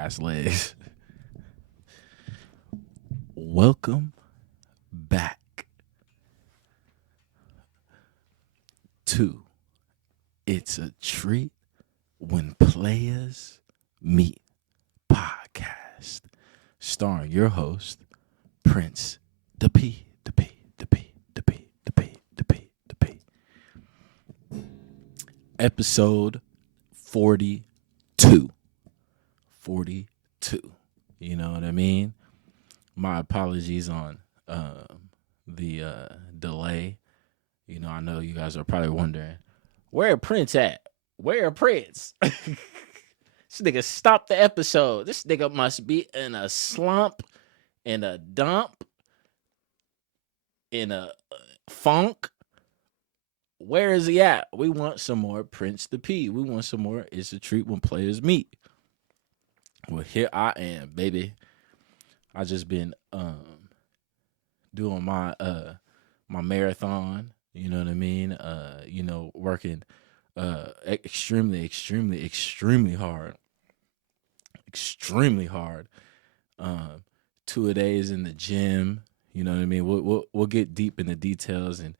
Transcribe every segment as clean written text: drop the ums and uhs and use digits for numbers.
ass legs. Welcome back to It's a Treat When Players Meet podcast, starring your host, Prince the P, the P, the P, the P, the P, the P, the P. Episode 42. 42. You know what I mean? My apologies on the delay. You know, I know you guys are probably wondering, where Prince at? Where Prince? This nigga stopped the episode. This nigga must be in a slump, in a dump, in a funk. Where is he at? We want some more Prince the P. We want some more It's a Treat When Players Meet. Well, here I am, baby. I just been doing my my marathon, you know what I mean? Working extremely hard. Extremely hard. 2 days in the gym, you know what I mean? We'll get deep in the details and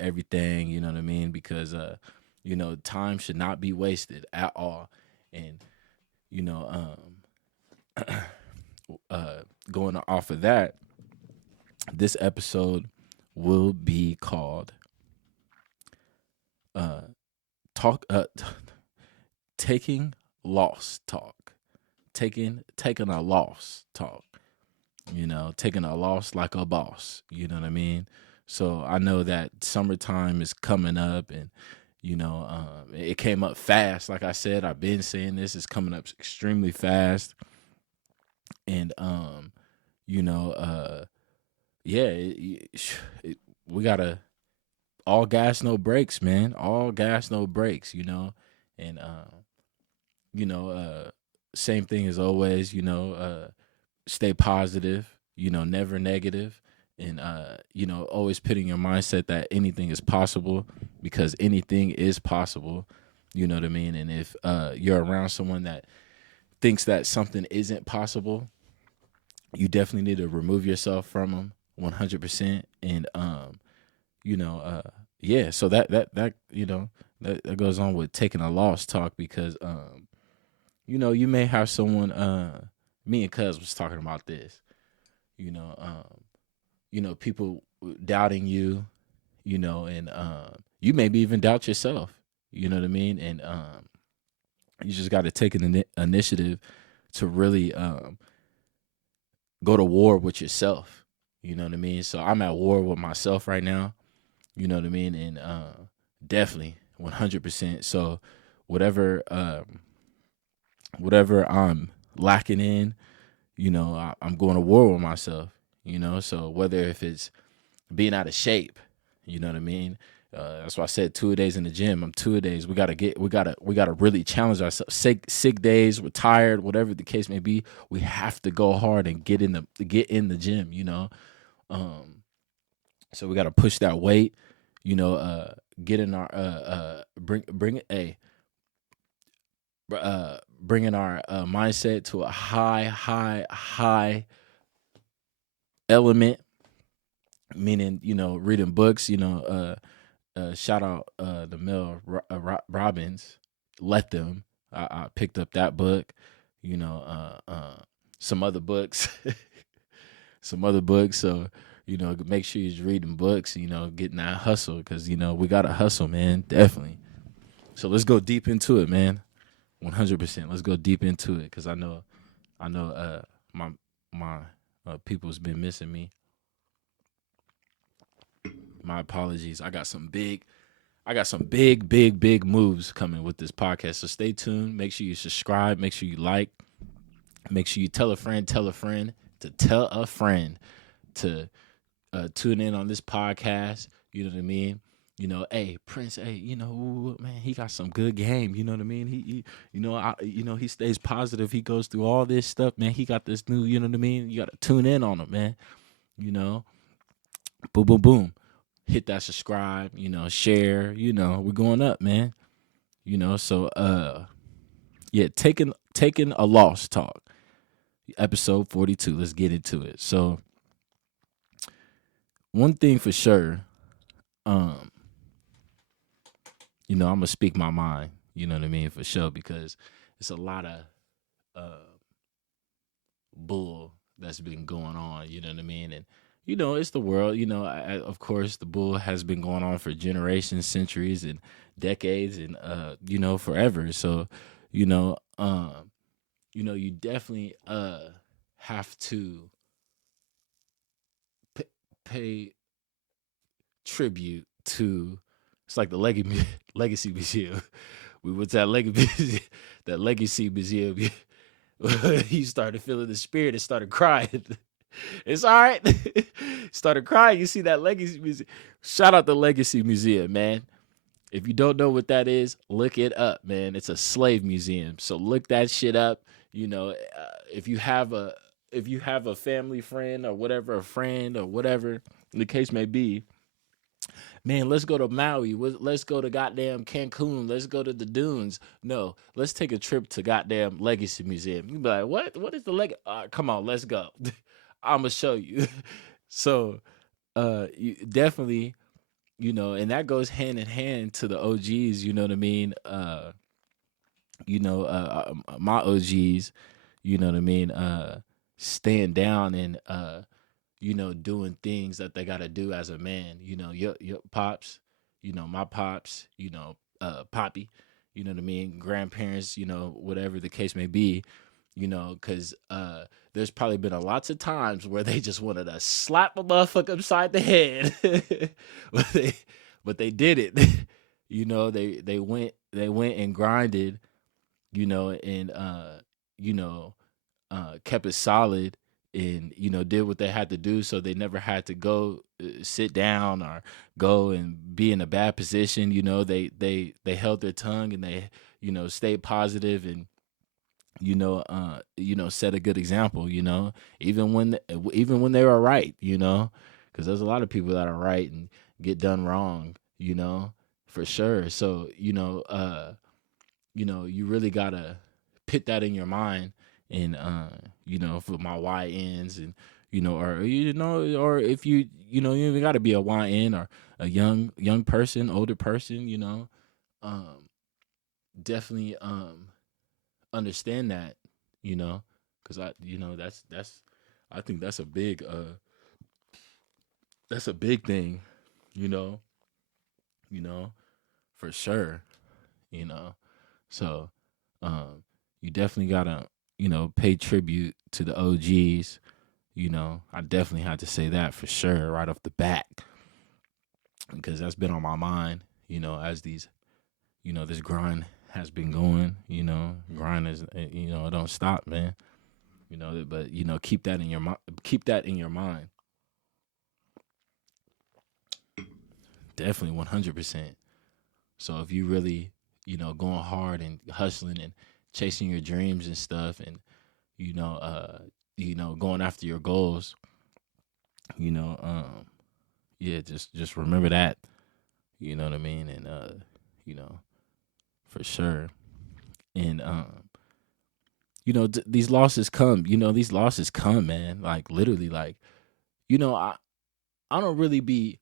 everything, you know what I mean? Because time should not be wasted at all. And going off of that, this episode will be called taking loss talk. Taking a loss talk. Taking a loss like a boss. You know what I mean? So I know that summertime is coming up, and it came up fast. Like I said, I've been saying this is coming up extremely fast, and we gotta all gas no brakes, man. All gas no brakes, and same thing as always. Stay positive. Never negative. And always putting your mindset that anything is possible, because anything is possible. You know what I mean? And if you're around someone that thinks that something isn't possible, you definitely need to remove yourself from them 100%. And so that goes on with taking a loss talk, because you may have someone, me and Cuz was talking about this, people doubting you, and you maybe even doubt yourself, you know what I mean? And you just got to take an initiative to really go to war with yourself, you know what I mean? So I'm at war with myself right now, you know what I mean? And definitely 100%. So whatever I'm lacking in, I'm going to war with myself. So whether if it's being out of shape, you know what I mean? That's why I said 2 days in the gym. I'm 2 days. We gotta really challenge ourselves. Sick days, we're tired, whatever the case may be. We have to go hard and get in the gym. So we gotta push that weight. Get in our bringing our mindset to a high element, meaning reading books. Shout out the Mel Robbins, Let Them. I picked up that book. Some other books. So make sure you're reading books. Getting that hustle, because we gotta hustle, man. Definitely. So let's go deep into it, man. 100%. Let's go deep into it, because I know my people's been missing me. My apologies. I got some big moves coming with this podcast. So stay tuned. Make sure you subscribe. Make sure you like. Make sure you tell a friend to tell a friend to tune in on this podcast. You know what I mean? Hey, Prince, hey, man, he got some good game. You know what I mean? He he stays positive. He goes through all this stuff, man. He got this new, you know what I mean? You got to tune in on him, man. Boom, boom, boom. Hit that subscribe, share, we're going up, man. So taking taking a loss talk. Episode 42. Let's get into it. So, one thing for sure, I'm gonna speak my mind. You know what I mean, for sure, because it's a lot of bull that's been going on. You know what I mean, and it's the world. Of course, the bull has been going on for generations, centuries, and decades, and forever. So, you definitely have to pay tribute to. It's like the Legacy Museum. We went to that Legacy Museum. He started feeling the spirit and started crying. It's all right. Started crying. You see that Legacy Museum. Shout out the Legacy Museum, man. If you don't know what that is, look it up, man. It's a slave museum. So look that shit up. If you have a family friend or whatever, a friend or whatever the case may be, man, let's go to Maui. Let's go to goddamn Cancun. Let's go to the dunes. No, let's take a trip to goddamn Legacy Museum. You be like, what? What is the Legacy? Come on, let's go. I'm gonna show you. So, you definitely, and that goes hand in hand to the OGs. You know what I mean? My OGs. You know what I mean? Staying down and doing things that they got to do as a man. Your pops, my pops, Poppy, you know what I mean? Grandparents, whatever the case may be, because there's probably been lots of times where they just wanted to slap a motherfucker upside the head, but they did it. They went and grinded, and kept it solid and did what they had to do, so they never had to go sit down or go and be in a bad position. They held their tongue and they stayed positive and set a good example, even when they were right, because there's a lot of people that are right and get done wrong, for sure. So you really gotta put that in your mind. And for my YNs and or if you even got to be a YN or a young person, older person, definitely understand that, because that's I think that's a big thing, you know, for sure, so you definitely gotta pay tribute to the OGs. I definitely had to say that for sure right off the bat, because that's been on my mind, as these, this grind has been going, grind is, it don't stop, man, but, keep that in your mind, definitely 100%. So if you really, going hard and hustling and chasing your dreams and stuff, and going after your goals, yeah, just remember that, you know what I mean, and for sure, and these losses come, man, like literally, like, I don't really be,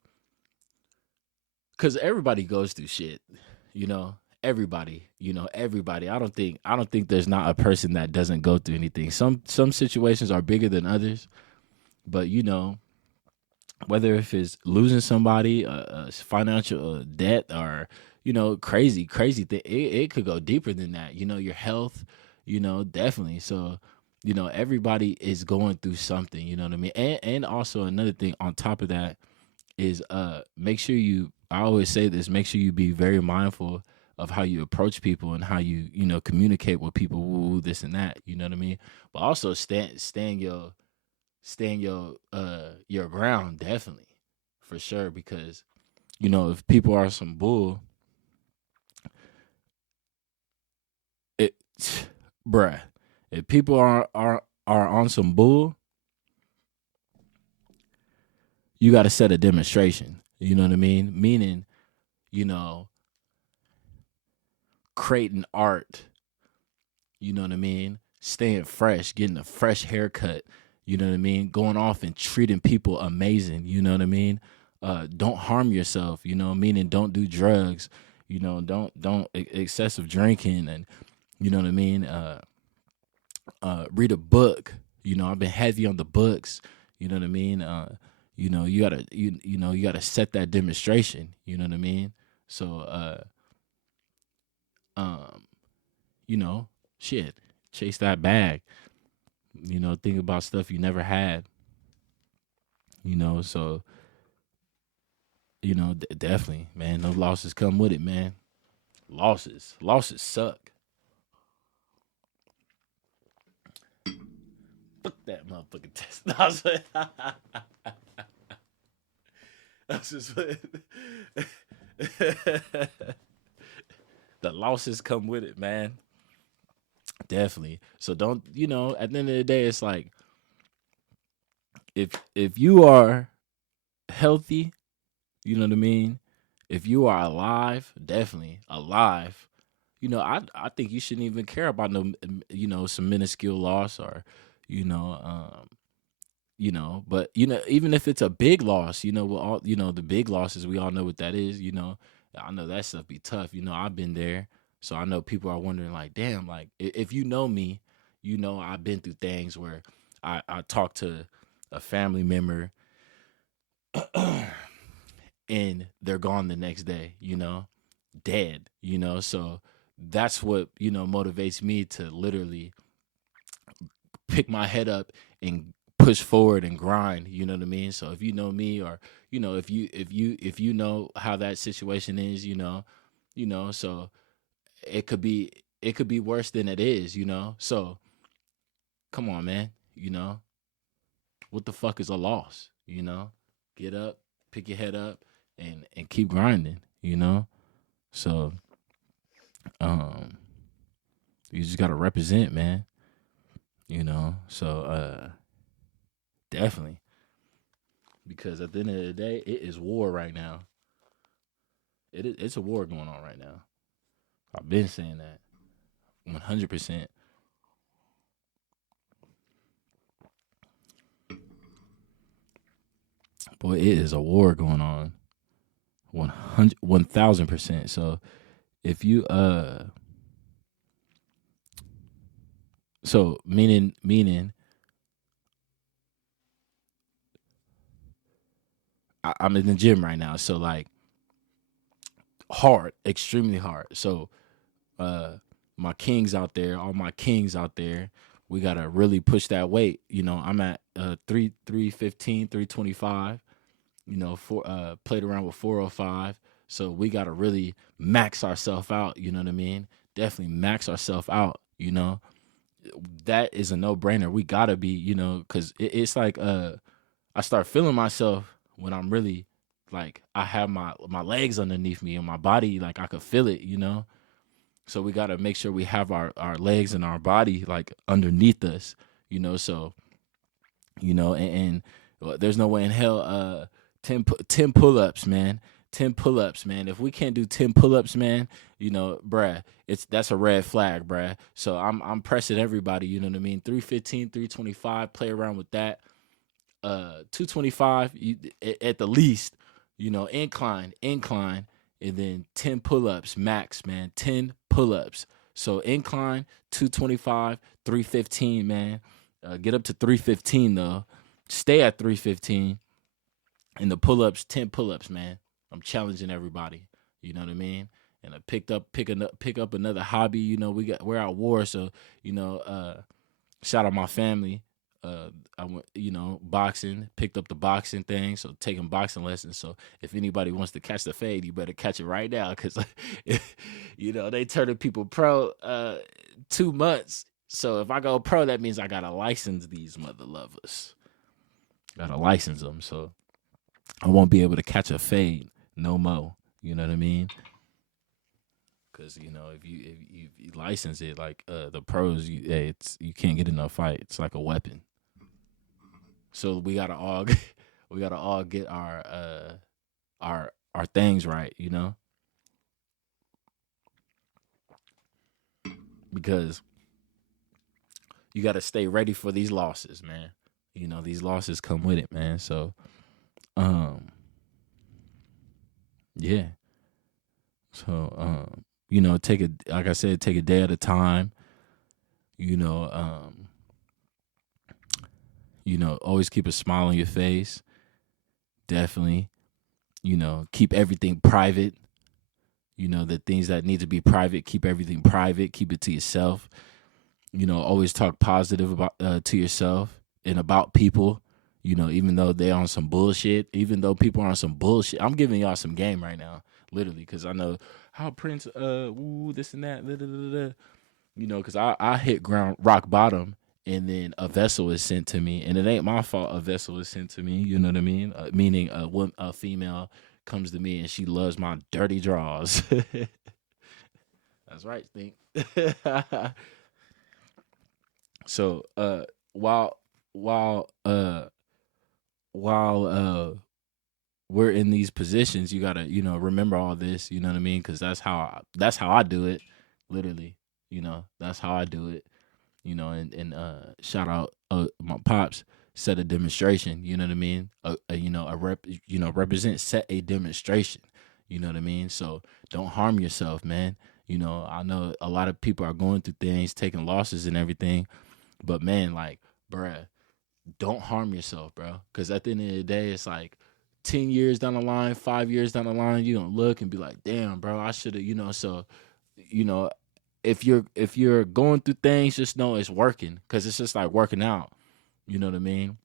because everybody goes through shit, everybody, everybody. I don't think there's not a person that doesn't go through anything. Some situations are bigger than others, but whether if it's losing somebody, financial debt, or crazy thing, it could go deeper than that. Your health, definitely. So everybody is going through something. You know what I mean? And also another thing on top of that is make sure you. I always say this: make sure you be very mindful of how you approach people and how you communicate with people, woo, this and that. You know what I mean? But also stand your ground, definitely, for sure, because if people are some bull, it bruh, if people are on some bull, you got to set a demonstration. You know what I mean? Meaning, creating art, you know what I mean? Staying fresh, getting a fresh haircut, you know what I mean? Going off and treating people amazing, you know what I mean? Don't harm yourself, you know, meaning don't do drugs, you know, don't excessive drinking, and you know what I mean? Read a book. You know, I've been heavy on the books, you know what I mean? You know, you gotta set that demonstration, you know what I mean? So um, you know, shit, chase that bag. You know, think about stuff you never had. You know, so you know, definitely, man. No losses come with it, man. Losses suck. Fuck that motherfucking test. I was just the losses come with it, man. Definitely. So don't, you know, at the end of the day, it's like if you are healthy, you know what I mean? If you are alive, definitely alive, you know, I think you shouldn't even care about no, you know, some minuscule loss, or, you know, you know, but you know, even if it's a big loss, you know, we all, you know, the big losses, we all know what that is, you know. I know that stuff be tough, you know. I've been there, so I know people are wondering, like, damn, like if you know me, you know I've been through things where I talk to a family member and they're gone the next day, you know, dead, you know. So that's what, you know, motivates me to literally pick my head up and push forward and grind, you know what I mean? So if you know me, or you know, if you know how that situation is, you know, so it could be worse than it is, you know. So come on, man, you know, what the fuck is a loss, you know? Get up, pick your head up, and keep grinding, you know? So um you just got to represent, man, you know. So definitely, because at the end of the day, it is war right now. It's a war going on right now. I've been saying that 100%. Boy, it is a war going on 100 1000%. So if you so meaning I'm in the gym right now. So like hard, extremely hard. So uh my kings out there, all my kings out there, we gotta really push that weight. You know, I'm at 315, 325. You know, for played around with 405. So we gotta really max ourselves out, you know what I mean? Definitely max ourselves out, you know. That is a no brainer. We gotta be, you know, cause it's like I start feeling myself when I'm really like I have my legs underneath me and my body, like I could feel it, you know. So we got to make sure we have our legs and our body like underneath us, you know. So you know, and well, there's no way in hell 10 pull-ups, man. 10 pull-ups, man. If we can't do 10 pull-ups, man, you know, bruh, that's a red flag, bruh. So I'm pressing everybody, you know what I mean? 315, 325, play around with that. 225 at the least, you know, incline, and then 10 pull-ups max, man. 10 pull-ups. So incline, 225, 315, man. Get up to 315 though. Stay at 315. And the pull-ups, 10 pull-ups, man. I'm challenging everybody. You know what I mean? And I pick up another hobby. You know, we're at war, so you know, shout out my family. I went, you know, boxing, picked up the boxing thing, so taking boxing lessons. So if anybody wants to catch the fade, you better catch it right now, because you know they turning people pro 2 months. So if I go pro, that means I gotta license these mother lovers. Gotta license them, so I won't be able to catch a fade no more. You know what I mean? Because you know if you license it like the pros, you can't get enough fight. It's like a weapon. So we gotta all we gotta all get our things right, you know, because you got to stay ready for these losses, man. You know, these losses come with it, man. So, um, yeah. So, you know, like I said, take a day at a time. You know, always keep a smile on your face. Definitely, keep everything private. The things that need to be private, keep everything private. Keep it to yourself. Always talk positive about to yourself and about people. Even though they're on some bullshit, even though people are on some bullshit, I'm giving y'all some game right now, literally, because I know how Prince, this and that, da, da, da, da. Because I hit rock bottom, and then a vessel is sent to me, and it ain't my fault a vessel is sent to me. You know what I mean? Meaning a female comes to me and she loves my dirty draws. That's right, Think. So while while uh while we're in these positions, you gotta remember all this. You know what I mean? Because that's how I do it, literally. That's how I do it. And shout out my pops set a demonstration. You know what I mean? Represent set a demonstration. You know what I mean? So don't harm yourself, man. I know a lot of people are going through things, taking losses and everything, but man, like, bruh, don't harm yourself, bro. Because at the end of the day, it's like 10 years down the line, 5 years down the line, you're gonna look and be like, damn, bro, I should have, so, you know, if you're going through things, just know it's working, because it's just like working out. You know what I mean?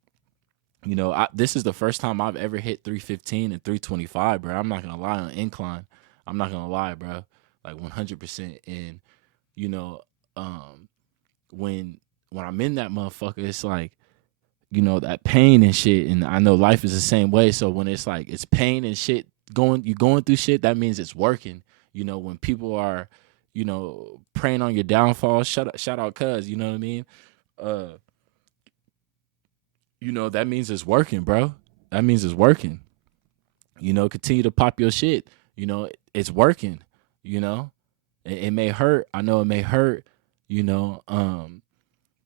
This is the first time I've ever hit 315 and 325, bro. I'm not gonna lie, on incline. I'm not gonna lie, bro. Like 100%. And you know, when I'm in that motherfucker, it's like, that pain and shit. And I know life is the same way. So when it's like it's pain and shit, you going through shit, that means it's working. When people are, praying on your downfall, shout out cuz, you know what I mean? That means it's working, bro. That means it's working. Continue to pop your shit. It's working, you know? It may hurt. I know it may hurt,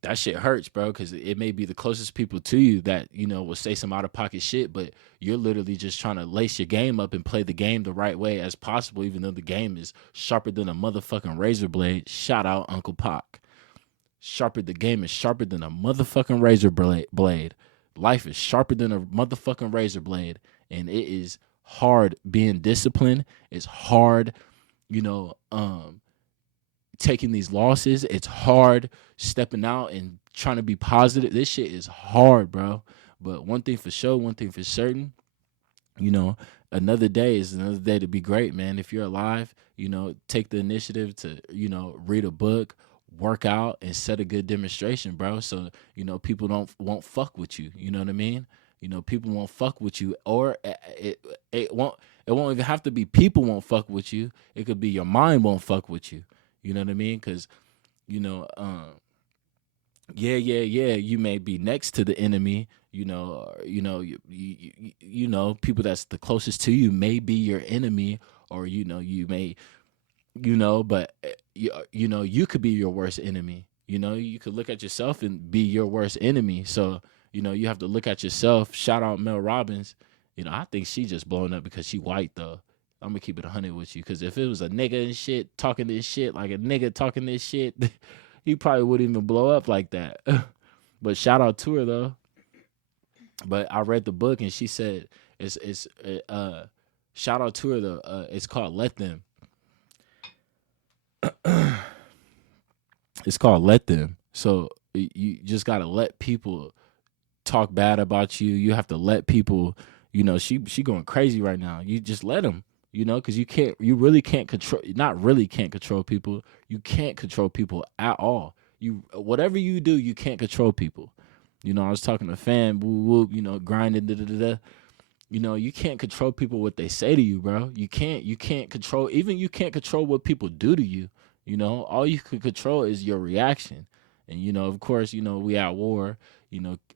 that shit hurts, bro, because it may be the closest people to you that, will say some out of pocket shit, but you're literally just trying to lace your game up and play the game the right way as possible, even though the game is sharper than a motherfucking razor blade. Shout out Uncle Pac. The game is sharper than a motherfucking razor blade. Life is sharper than a motherfucking razor blade, and it is hard being disciplined. It's hard, taking these losses. It's hard stepping out and trying to be positive. This shit is hard, bro. But one thing for sure, one thing for certain, another day is another day to be great, man. If you're alive, take the initiative to, read a book, work out, and set a good demonstration, bro. So, people won't fuck with you. You know what I mean? People won't fuck with you, or it won't even have to be people won't fuck with you. It could be your mind won't fuck with you. You know what I mean? Because, yeah, you may be next to the enemy, people that's the closest to you may be your enemy, or, you may, but, you could be your worst enemy. You could look at yourself and be your worst enemy. So, you have to look at yourself. Shout out Mel Robbins. I think she just blowing up because she white, though. I'm gonna keep it 100 with you, because if it was a nigga and shit talking this shit, like a nigga talking this shit, he probably wouldn't even blow up like that. But shout out to her, though. But I read the book and she said it's shout out to her, though. It's called Let Them. It's called Let Them. So you just gotta let people talk bad about you. You have to let people. She going crazy right now. You just let them. Because you really can't control, not really can't control people. You can't control people at all. Whatever you do, you can't control people. I was talking to Fan, woo, grinding, da-da-da-da. You can't control people, what they say to you, bro. You can't control, even you can't control what people do to you. All you can control is your reaction. And, of course, we at war,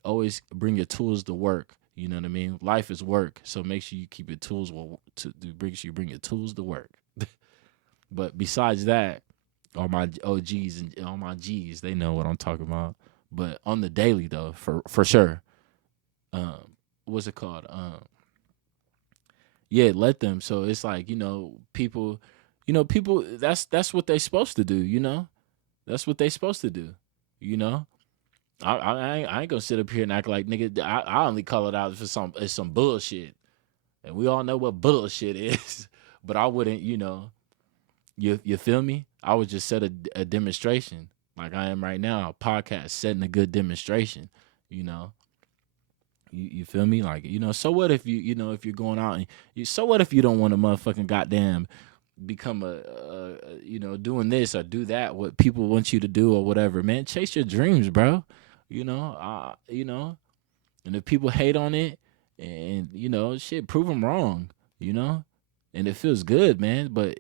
always bring your tools to work. You know what I mean? Life is work, so make sure you keep your tools make sure you bring your tools to work. But besides that, all my OGs and all my G's, they know what I'm talking about. but on the daily though, for sure. What's it called? Yeah, let them. So it's like, people, people. That's what they supposed to do. That's what they supposed to do. You know, I ain't gonna sit up here and act like nigga. I only call it out for it's some bullshit, and we all know what bullshit is. But I wouldn't, you feel me? I would just set a demonstration like I am right now, a podcast setting a good demonstration. You know, you feel me? Like, so what if if you're going out and so what if you don't want to motherfucking goddamn become doing this or do that, what people want you to do or whatever, man. Chase your dreams, bro. And if people hate on it and, shit, prove them wrong, and it feels good, man. But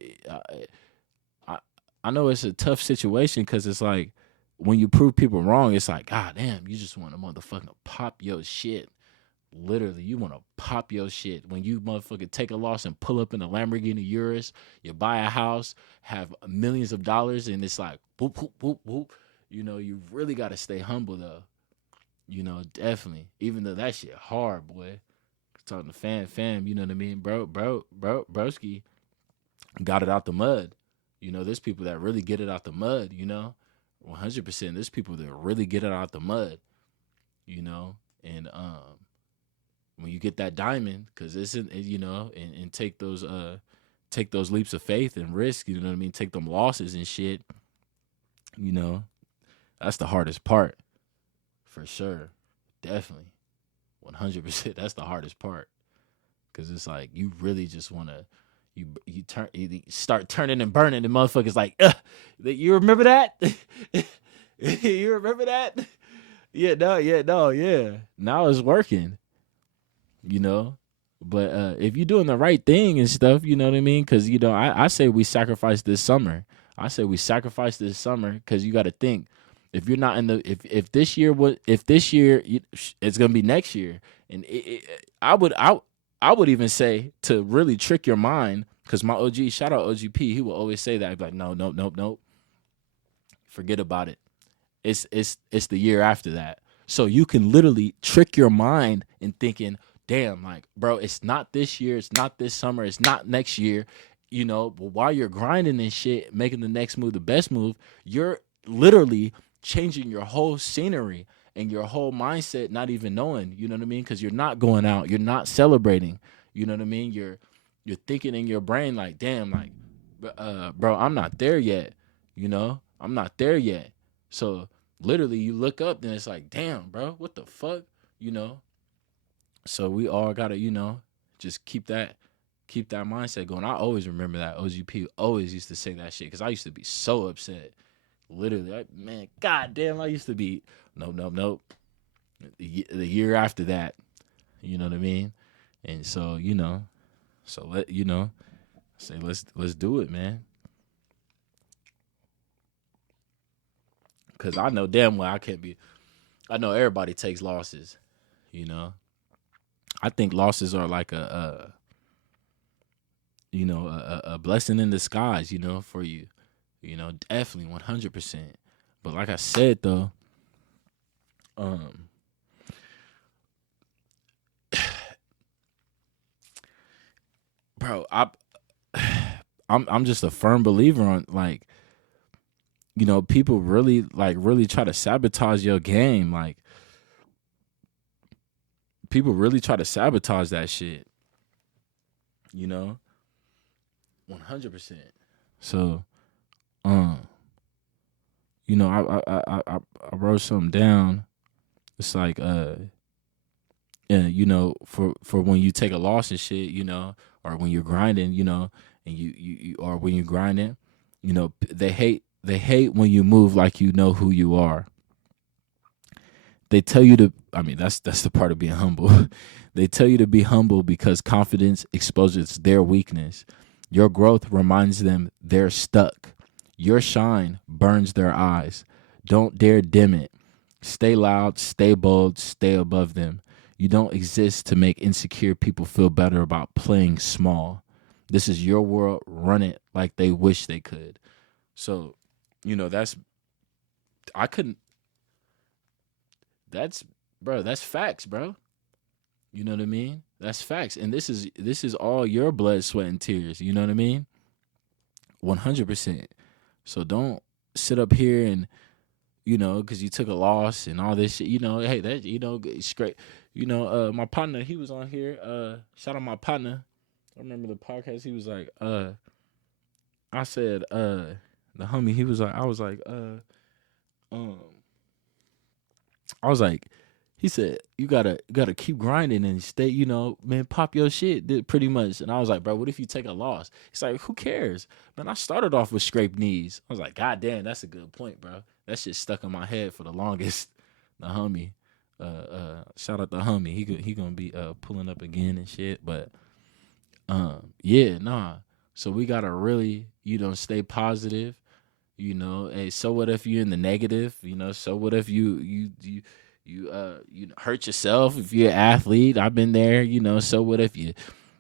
I, I know it's a tough situation because it's like when you prove people wrong, it's like, God damn, you just want to motherfucking pop your shit. Literally, you want to pop your shit when you motherfucking take a loss and pull up in a Lamborghini Urus. You buy a house, have millions of dollars, and it's like whoop whoop whoop whoop. You really got to stay humble though. Definitely. Even though that shit hard, boy. Talking to fam. You know what I mean, broski got it out the mud. There's people that really get it out the mud. 100%. There's people that really get it out the mud. And when you get that diamond, because isn't and take those leaps of faith and risk, you know what I mean, take them losses and shit, that's the hardest part, for sure. Definitely 100%. That's the hardest part, because it's like you really just want to you start turning and burning, the motherfuckers like, you remember that? You remember that? Yeah, now it's working. But if you're doing the right thing and stuff, you know what I mean? Because, I say we sacrifice this summer. Because you got to think, if you're not in the, if this year, it's going to be next year. And I would even say to really trick your mind, because my OG, shout out OGP, he will always say that. I'd be like, no, nope. Forget about it. It's the year after that. So you can literally trick your mind in thinking, damn, like, bro, it's not this year, it's not this summer, it's not next year. But while you're grinding and shit, making the next move the best move, you're literally changing your whole scenery and your whole mindset, not even knowing, you know what I mean? Because you're not going out, you're not celebrating, you know what I mean? You're thinking in your brain like, damn, like, bro, I'm not there yet, I'm not there yet. So literally you look up and it's like, damn, bro, what the fuck, So we all gotta, just keep that mindset going. I always remember that OGP always used to say that shit, because I used to be so upset. Literally, man, goddamn, I used to be nope. The year after that, you know what I mean? And so, say let's do it, man. Because I know damn well I know everybody takes losses, I think losses are like a blessing in disguise, for you, definitely 100%. But like I said though, bro, I'm just a firm believer on, like, people really try to sabotage your game, like. People really try to sabotage that shit, 100%. So, I wrote something down. It's like, for when you take a loss and shit, or when you're grinding, and you or when you're grinding, they hate when you move like you know who you are. They tell you to, that's the part of being humble. They tell you to be humble because confidence exposes their weakness. Your growth reminds them they're stuck. Your shine burns their eyes. Don't dare dim it. Stay loud, stay bold, stay above them. You don't exist to make insecure people feel better about playing small. This is your world. Run it like they wish they could. So, I couldn't, That's bro, that's facts, bro. You know what I mean? That's facts. And this is all your blood, sweat, and tears. You know what I mean? 100%. So don't sit up here and because you took a loss and all this shit. Hey, that it's great. My partner, he was on here. Shout out my partner. I remember the podcast. He was like, I said, the homie. He was like, um, I was like, he said, you gotta keep grinding and stay, man, pop your shit, pretty much. And I was like, bro, what if you take a loss? He's like, who cares? Man, I started off with scraped knees. I was like, God damn, that's a good point, bro. That shit stuck in my head for the longest. The homie, shout out the homie. He gonna be pulling up again and shit. But yeah, nah. So we gotta really, stay positive. Hey, so what if you're in the negative? So what if you hurt yourself if you're an athlete? I've been there. So what if your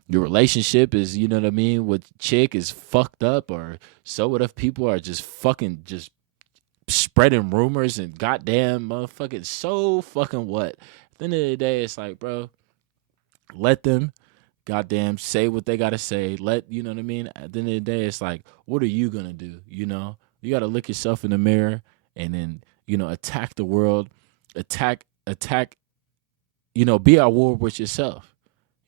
relationship is, what I mean, with chick is fucked up? Or so what if people are just fucking just spreading rumors and goddamn motherfucking, so fucking what? At the end of the day, it's like, bro, let them goddamn say what they gotta say. You know what I mean? At the end of the day, it's like, what are you gonna do? You gotta look yourself in the mirror and then, attack the world, attack, be at war with yourself.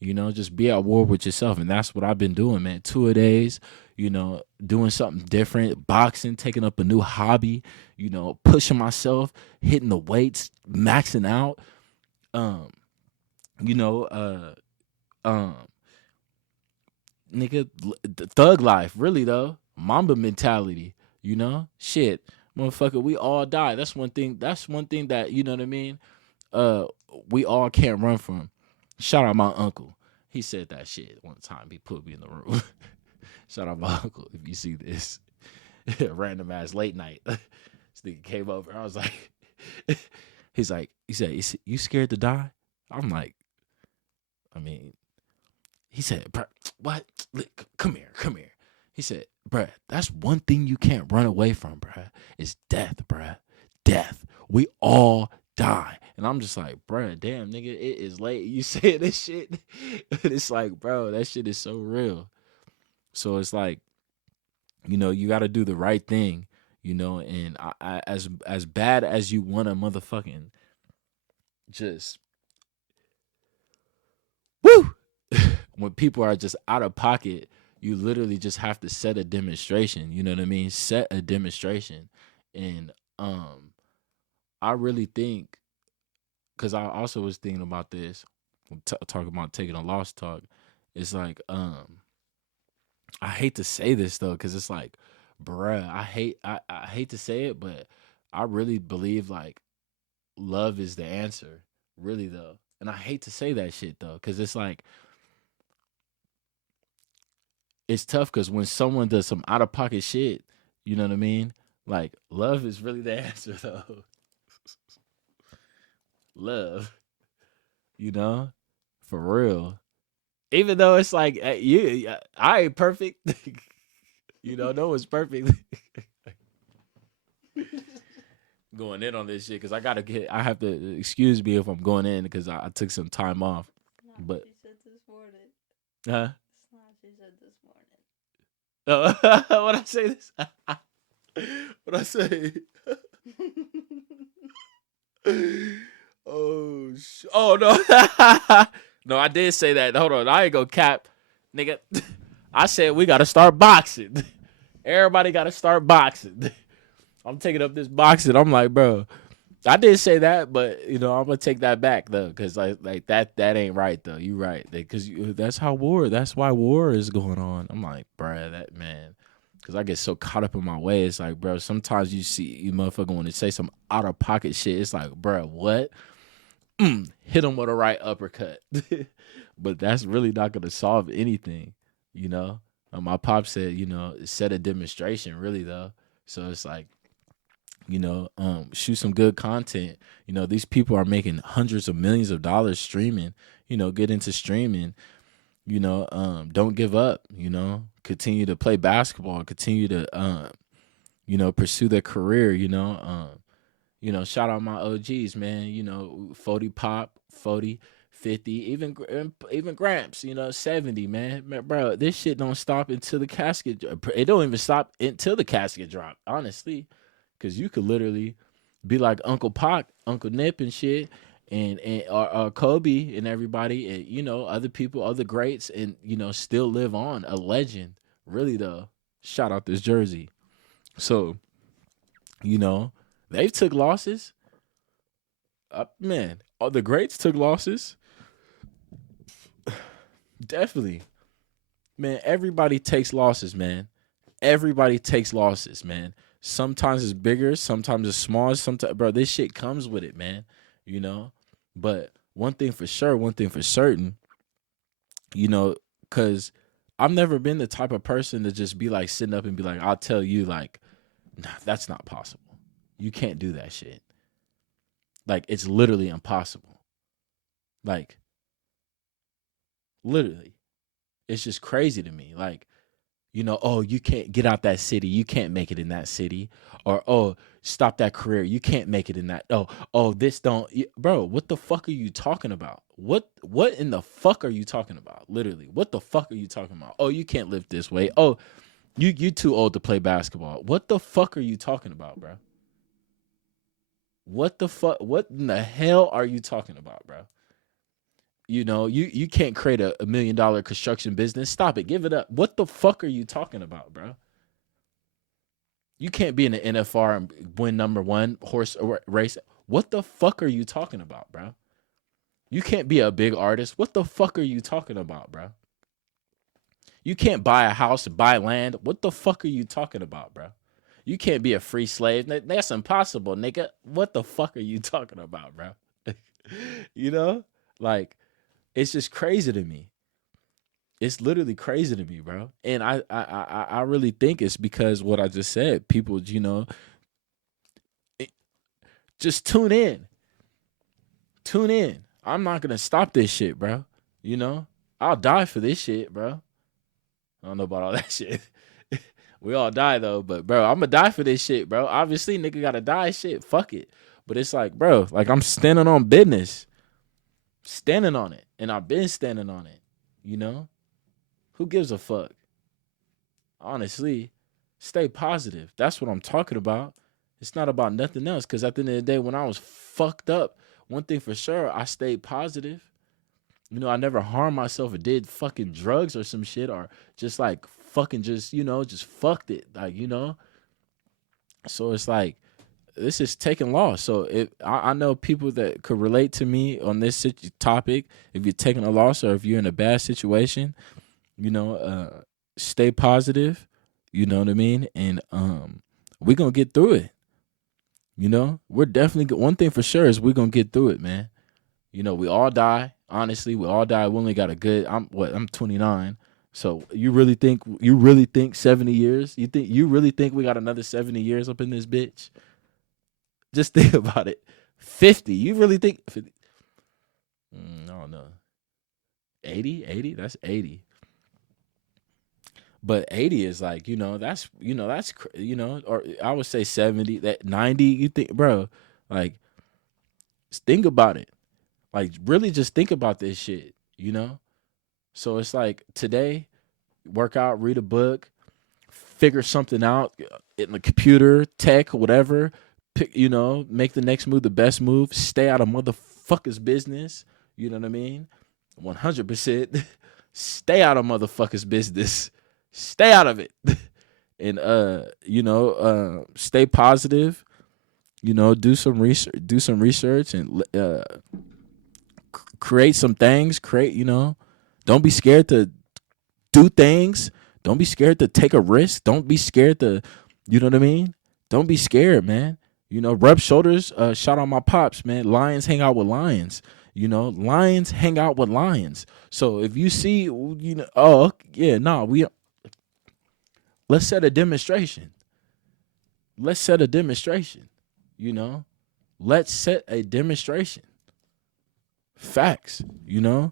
Just be at war with yourself. And that's what I've been doing, man. 2-a-days, doing something different, boxing, taking up a new hobby, pushing myself, hitting the weights, maxing out. Nigga, thug life, really though. Mamba mentality, shit. Motherfucker, we all die. That's one thing that, you know what I mean? We all can't run from. Shout out my uncle. He said that shit one time. He put me in the room. Shout out my uncle if you see this. Random ass late night. This nigga came over. I was like, he said, you scared to die? I'm like, he said, bruh, what? Come here. He said, bruh, that's one thing you can't run away from, bruh, is death, bruh. Death. We all die. And I'm just like, bruh, damn, nigga, it is late. You say this shit. It's like, bro, that shit is so real. So it's like, you got to do the right thing, and I as bad as you want to motherfucking just, woo, when people are just out of pocket, you literally just have to set a demonstration. You know what I mean? Set a demonstration. And I really think, because I also was thinking about this, talking about taking a loss talk. It's like, I hate to say this though, because it's like, bruh, I hate to say it, but I really believe like love is the answer, really though. And I hate to say that shit though, because it's like, it's tough because when someone does some out of pocket shit, you know what I mean? Like, love is really the answer though. Love, for real. Even though it's like, I ain't perfect. No one's perfect. Going in on this shit because I have to excuse me if I'm going in because I took some time off. But she said this morning. huh? It's not she said this morning. What I say this? What I say? Oh no. No, I did say that. Hold on, I ain't gonna cap, nigga. I said we gotta start boxing. Everybody gotta start boxing. I'm taking up this boxing. I'm like, bro, I did say that, but I'm gonna take that back though, because like that ain't right though. You right, because that's why war is going on. I'm like, bro, that man, because I get so caught up in my way. It's like, bro, sometimes you see you motherfucker when they say some out of pocket shit. It's like, bro, what? Hit him with a right uppercut. But that's really not gonna solve anything, my pop said, set a demonstration, really though. So it's like, shoot some good content. These people are making hundreds of millions of dollars streaming. Get into streaming. Don't give up. Continue to play basketball. Continue to pursue their career. You know, shout out my OGs, man. You know, 40 Pop, 40, 50, even Gramps, you know, 70, man. Bro, this shit don't stop until the casket. It don't even stop until the casket drop, honestly. Cause you could literally be like Uncle Pac, Uncle Nip and shit, and or Kobe and everybody, and you know, other people, other greats, and you know, still live on. A legend. Really though. Shout out this jersey. So, you know, they've took losses. Man, all the greats took losses. Definitely. Man, everybody takes losses, man. Everybody takes losses, man. Sometimes it's bigger, sometimes it's small, sometimes bro, this shit comes with it, man. You know? But one thing for sure, one thing for certain, you know, cause I've never been the type of person to just be like sitting up and be like, I'll tell you, like, nah, that's not possible. You can't do that shit. Like, it's literally impossible. Like, literally. It's just crazy to me. Like, you know, oh, you can't get out that city. You can't make it in that city. Or, oh, stop that career. You can't make it in that. Oh, this don't. Bro, what the fuck are you talking about? What in the fuck are you talking about? Literally, what the fuck are you talking about? Oh, you can't live this way. Oh, you too old to play basketball. What the fuck are you talking about, bro? What the fuck? What in the hell are you talking about, bro? You know, you can't create a $1 million construction business. Stop it. Give it up. What the fuck are you talking about, bro? You can't be in the NFR and win number one horse race. What the fuck are you talking about, bro? You can't be a big artist. What the fuck are you talking about, bro? You can't buy a house, buy land. What the fuck are you talking about, bro? You can't be a free slave. That's impossible, nigga. What the fuck are you talking about, bro? You know? Like, it's just crazy to me. It's literally crazy to me, bro. And I really think it's because what I just said. People, you know, it, just tune in. Tune in. I'm not gonna stop this shit, bro. You know, I'll die for this shit, bro. I don't know about all that shit. We all die though, but bro, I'm gonna die for this shit, bro. Obviously, nigga gotta die. Shit, fuck it. But it's like, bro, like I'm standing on business, standing on it, and I've been standing on it. You know, who gives a fuck? Honestly, stay positive. That's what I'm talking about. It's not about nothing else. Cause at the end of the day, when I was fucked up, one thing for sure, I stayed positive. You know, I never harmed myself or did fucking drugs or some shit or just like fucking just, you know, just fucked it. Like, you know? So it's like, this is taking loss. So I know people that could relate to me on this topic. If you're taking a loss or if you're in a bad situation, you know, stay positive. You know what I mean? And we're going to get through it. You know, we're definitely, one thing for sure is we're going to get through it, man. You know, we all die. Honestly, we all die. We only got a good, I'm 29. So you really think 70 years? You really think we got another 70 years up in this bitch? Just think about it. 50. You really think 50? I don't know. 80? That's 80. But 80 is like, or I would say 70, that 90, you think, bro, like, think about it. Like, really just think about this shit, you know? So it's like today, work out, read a book, figure something out in the computer, tech, whatever, pick, you know, make the next move the best move, stay out of motherfuckers' business, you know what I mean? 100%. Stay out of motherfuckers' business. Stay out of it. And stay positive, you know, do some research and create some things, you know, don't be scared to do things. Don't be scared to take a risk. Don't be scared to, you know what I mean? Don't be scared, man. You know, rub shoulders, shout out my pops, man. Lions hang out with lions. You know, lions hang out with lions. So if you see, you know, oh, yeah, let's set a demonstration. Let's set a demonstration, you know? Let's set a demonstration. Facts, you know?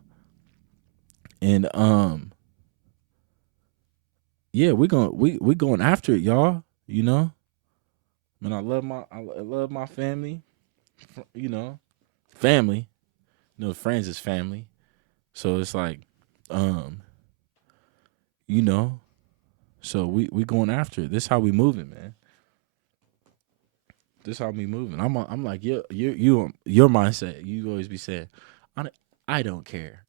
And yeah, we going after it, y'all, you know? Man, I love my family. You know, family. You know, friends is family. So it's like, um, you know, so we going after it. This how we moving, man. This how we moving. I'm like, your mindset. You always be saying, I don't care.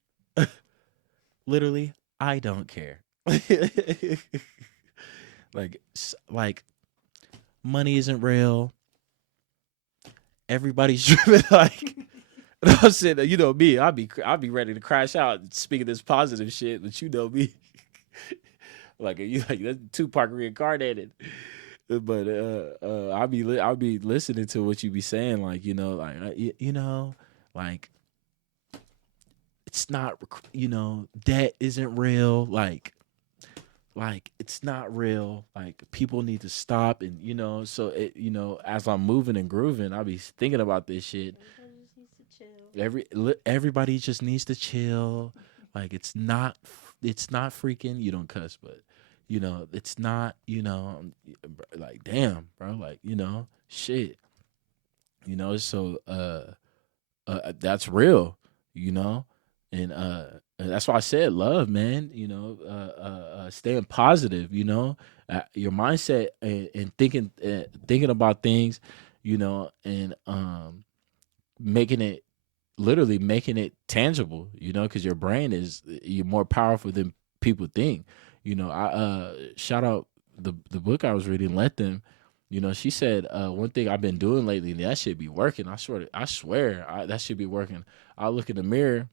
Literally, I don't care. like money isn't real. Everybody's driven like. I'm saying, you know me, I'll be ready to crash out speaking this positive shit, but you know me, like you like that's Tupac reincarnated. But I'll be listening to what you be saying, like you know, like it's not, you know, debt isn't real, like it's not real, like people need to stop, and you know, so it, you know, as I'm moving and grooving, I'll be thinking about this shit. Everybody just needs to chill. Like it's not freaking, you don't cuss, but you know, it's not, you know, like damn, bro, like, you know, shit. You know, so that's real, you know? And that's why I said love, man, you know, staying positive, you know, your mindset, and thinking about things, you know, and making it, literally making it tangible, you know, because your brain is, you're more powerful than people think. You know, I shout out the book I was reading, Let Them. You know, she said one thing I've been doing lately, and that should be working. I swear that should be working. I look in the mirror,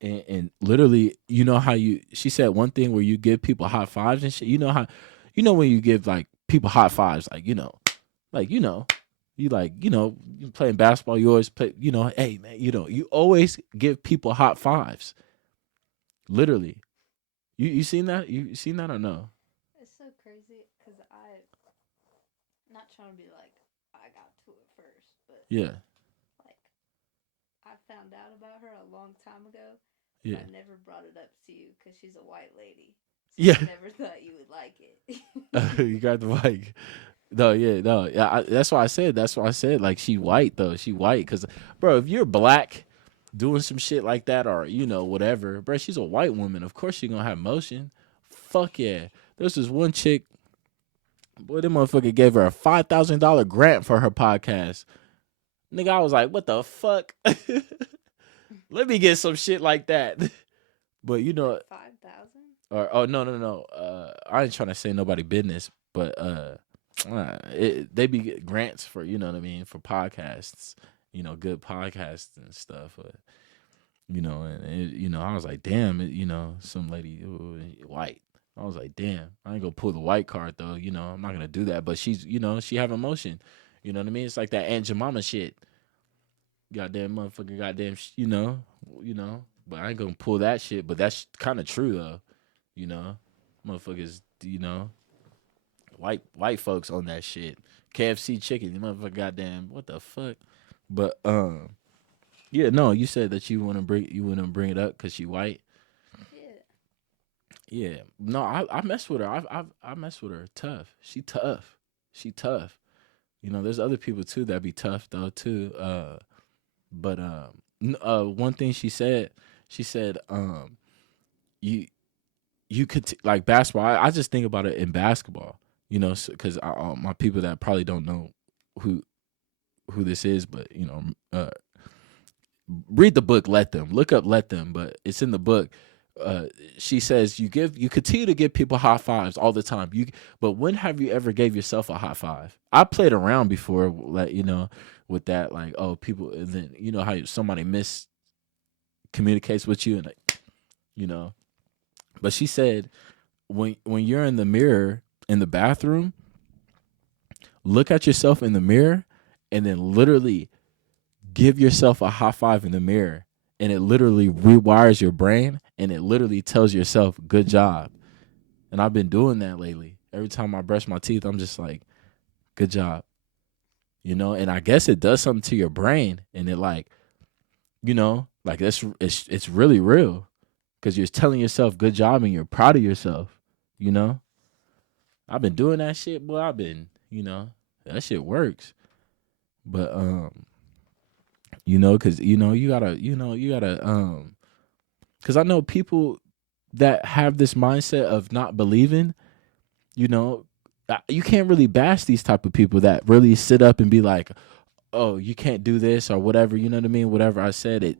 and literally, you know how you. She said one thing where you give people high fives and shit. You know how, you know when you give like people high fives, like you know, you like, you know, you playing basketball, you always play, you know, hey man, you know, you always give people hot fives. Literally. You seen that? You seen that or no? It's so crazy because not trying to be like, I got to it first, but Yeah. like, I found out about her a long time ago, but Yeah. I never brought it up to you because she's a white lady. So Yeah. I never thought you would like it. You got the mic. No, yeah, no. Yeah, that's why I said, like she white though. She white cuz bro, if you're black doing some shit like that, or you know, whatever, bro, she's a white woman. Of course she going to have motion. Fuck yeah. There's this one chick, boy, that motherfucker gave her a $5,000 grant for her podcast. Nigga, I was like, what the fuck? Let me get some shit like that. But you know, 5,000? or oh no. I ain't trying to say nobody business, but they be get grants for, you know what I mean, for podcasts, you know, good podcasts and stuff. You know, and you know, I was like, damn, you know, some lady white. I was like, damn, I ain't gonna pull the white card though. You know, I'm not gonna do that. But she's, you know, she have emotion. You know what I mean? It's like that Aunt Jemima shit. Goddamn motherfucker, goddamn, you know. But I ain't gonna pull that shit. But that's kind of true though. You know, motherfuckers, you know, white folks on that shit. KFC chicken, you motherfucker, goddamn, what the fuck? But yeah, no, you said that you want to bring it up because she white. Yeah. Yeah, no, I mess with her. I mess with her tough. She tough. She tough. You know, there's other people too that be tough though too. But one thing she said, you you could like basketball. I just think about it in basketball, you know, because my people that probably don't know who this is, but you know, read the book. Let Them, look up Let Them, but it's in the book. She says you continue to give people high fives all the time. But when have you ever gave yourself a high five? I played around before, like, you know, with that, like, oh, people, and then you know how somebody miscommunicates with you, and like, you know. But she said when you're in the mirror in the bathroom, look at yourself in the mirror, and then literally give yourself a high five in the mirror, and it literally rewires your brain, and it literally tells yourself good job. And I've been doing that lately. Every time I brush my teeth, I'm just like, good job, you know. And I guess it does something to your brain, and it, like, you know, like it's really real, because you're telling yourself good job and you're proud of yourself, you know. I've been doing that shit, boy. I've been, you know, That shit works. But you know, cause you know, you gotta cause I know people that have this mindset of not believing, you know, you can't really bash these type of people that really sit up and be like, oh, you can't do this or whatever, you know what I mean? Whatever I said,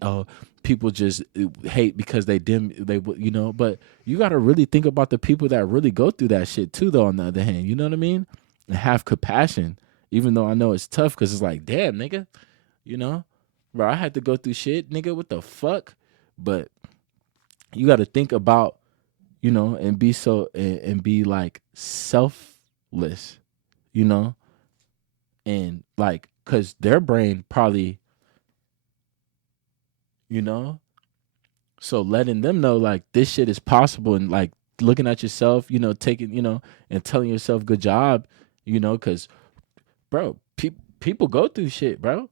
people just hate because you know, but you got to really think about the people that really go through that shit too, though, on the other hand, you know what I mean? And have compassion, even though I know it's tough because it's like, damn, nigga, you know, bro, I had to go through shit, nigga, what the fuck? But you got to think about, you know, and be like selfless, you know, and like, cause their brain probably, you know, so letting them know like this shit is possible and like looking at yourself, you know, taking, you know, and telling yourself good job, you know, cause bro, people go through shit, bro.